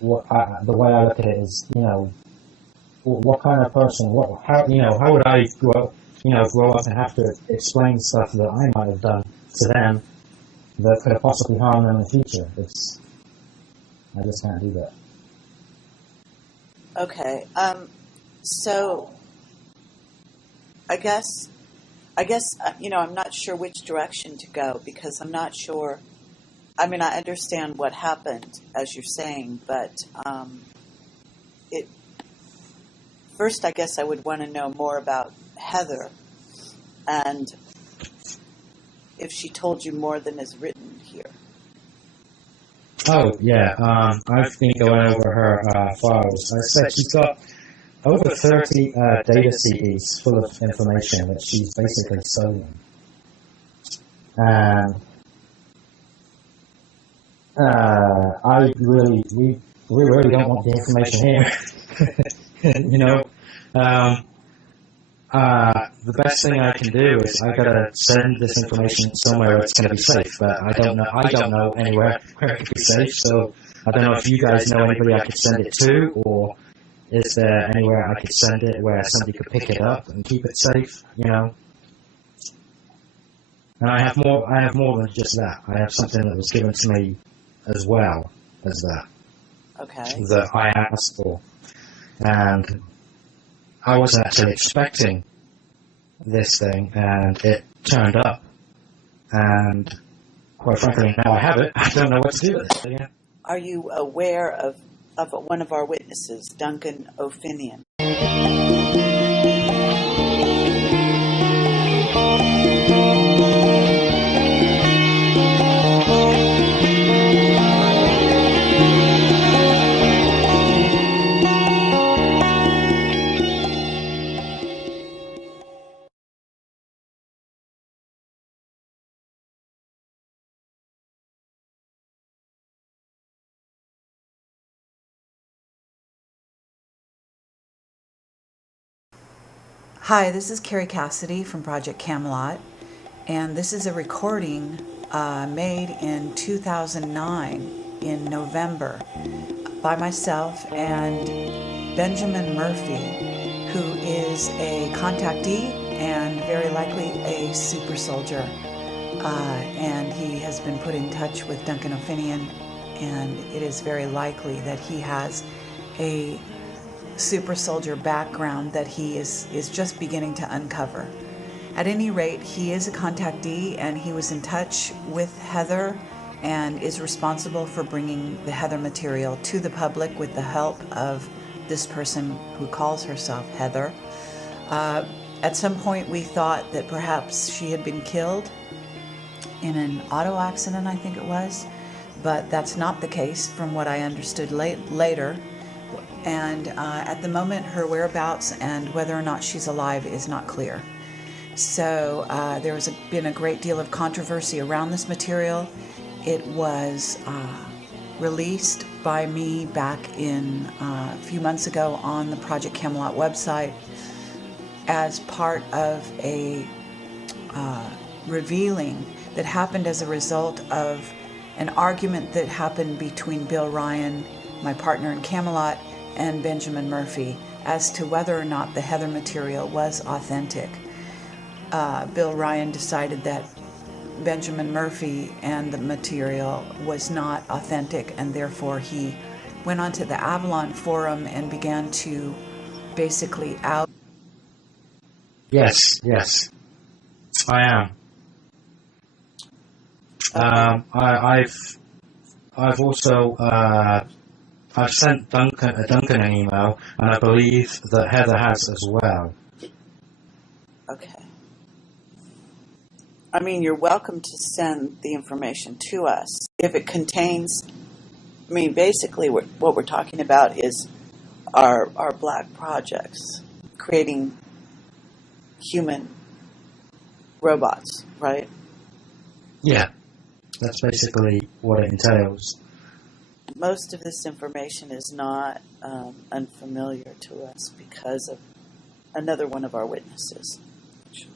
The way I look at it is, what kind of person? How would I grow up and have to explain stuff that I might have done to them that could have possibly harmed them in the future? I just can't do that. Okay. So I guess I'm not sure which direction to go because I'm not sure. I mean, I understand what happened, as you're saying, but first, I guess I would want to know more about Heather and if she told you more than is written here. Oh, yeah. I've been going over her files. I said she's got over 30 data CDs full of information that she's basically stolen. And we really don't want the information here. The best thing I can do is I gotta send this information somewhere where it's gonna be safe, but I don't know anywhere where it could be safe, so I don't know if you guys know anybody I could send it to, or is there anywhere I could send it where somebody could pick it up and keep it safe, And I have more than just that. I have something that was given to me as well as that. Okay. That I asked for. And I wasn't actually expecting this thing, and it turned up. And quite frankly, now I have it, I don't know what to do with it. So, yeah. Are you aware of one of our witnesses, Duncan O'Finian? Hi, this is Carrie Cassidy from Project Camelot, and this is a recording made in 2009 in November by myself and Benjamin Murphy, who is a contactee and very likely a super soldier. And he has been put in touch with Duncan O'Finian, and it is very likely that he has a super soldier background that he is just beginning to uncover. At any rate, he is a contactee, and he was in touch with Heather and is responsible for bringing the Heather material to the public with the help of this person who calls herself Heather. At some point we thought that perhaps she had been killed in an auto accident, I think it was, but that's not the case from what I understood later. And at the moment, her whereabouts and whether or not she's alive is not clear. So there has been a great deal of controversy around this material. It was released by me back in a few months ago on the Project Camelot website as part of a revealing that happened as a result of an argument that happened between Bill Ryan, my partner in Camelot, and Benjamin Murphy as to whether or not the Heather material was authentic. Bill Ryan decided that Benjamin Murphy and the material was not authentic, and therefore he went onto the Avalon forum and began to basically out. Yes, I am. I've also I've sent Duncan an email, and I believe that Heather has as well. Okay. I mean, you're welcome to send the information to us. If it contains, I mean, basically what we're talking about is our black projects, creating human robots, right? Yeah, that's basically what it entails. Most of this information is not unfamiliar to us because of another one of our witnesses, actually.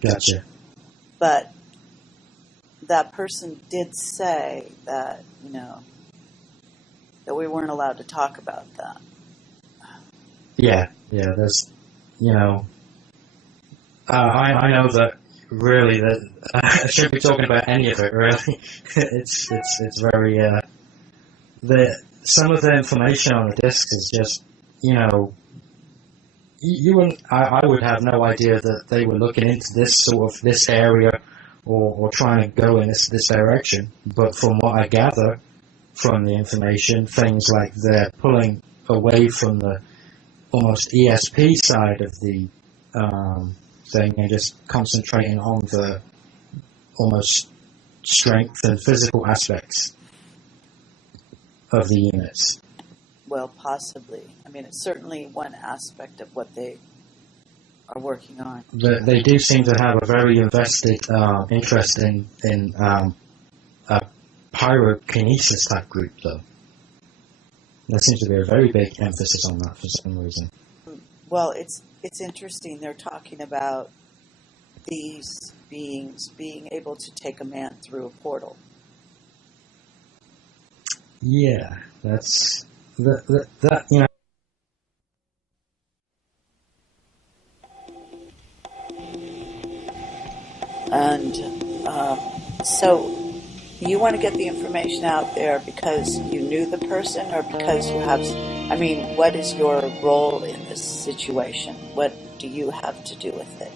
Gotcha. But that person did say that, that we weren't allowed to talk about that. Yeah, there's, I know that really that I shouldn't be talking about any of it, really. it's very, some of the information on the discs is just, you wouldn't, I would have no idea that they were looking into this area or trying to go in this direction. But from what I gather from the information, things like they're pulling away from the almost ESP side of the thing and just concentrating on the almost strength and physical aspects of the units. Well, possibly. I mean, it's certainly one aspect of what they are working on. They do seem to have a very invested interest in a pyrokinesis type group, though. There seems to be a very big emphasis on that for some reason. Well, it's interesting. They're talking about these beings being able to take a man through a portal. Yeah, that's that And so you want to get the information out there because you knew the person or because you have, what is your role in this situation? What do you have to do with it?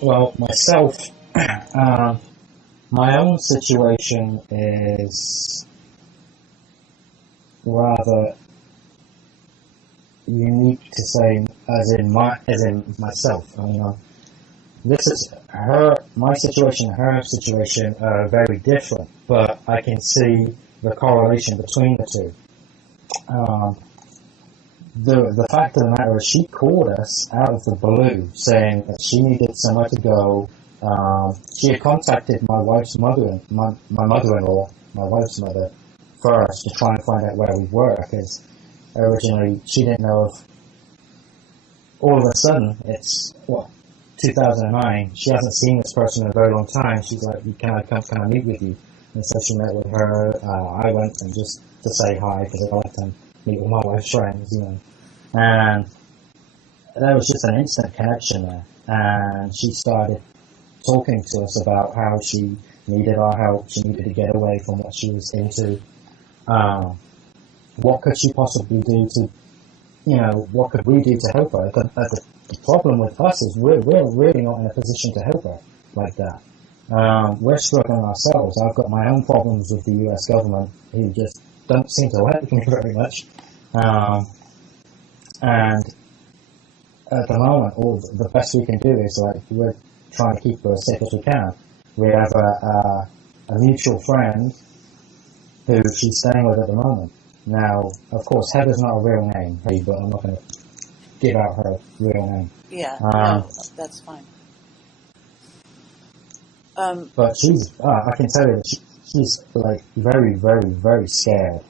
Well, myself, my own situation is rather unique to say, as in myself. This is my situation and her situation are very different, but I can see the correlation between the two. The fact of the matter is she called us out of the blue saying that she needed somewhere to go. She had contacted my wife's my mother-in-law, my wife's mother, first to try and find out where we were, because originally she didn't know if all of a sudden it's 2009. She hasn't seen this person in a very long time. She's like, can I meet with you? And so she met with her. I went and just to say hi because I like to meet with my wife's friends, And there was just an instant connection there. And she started talking to us about how she needed our help. She needed to get away from what she was into. What could she possibly do to, what could we do to help her? The problem with us is we're really not in a position to help her like that. We're struggling ourselves. I've got my own problems with the US government who just don't seem to like me very much. And at the moment, all the best we can do is we're trying to keep her as safe as we can. We have a mutual friend who she's staying with at the moment. Now, of course, Heather's not a real name, but I'm not going to give out her real name. Yeah, no, that's fine. But she's, I can tell you that she's very, very, very scared.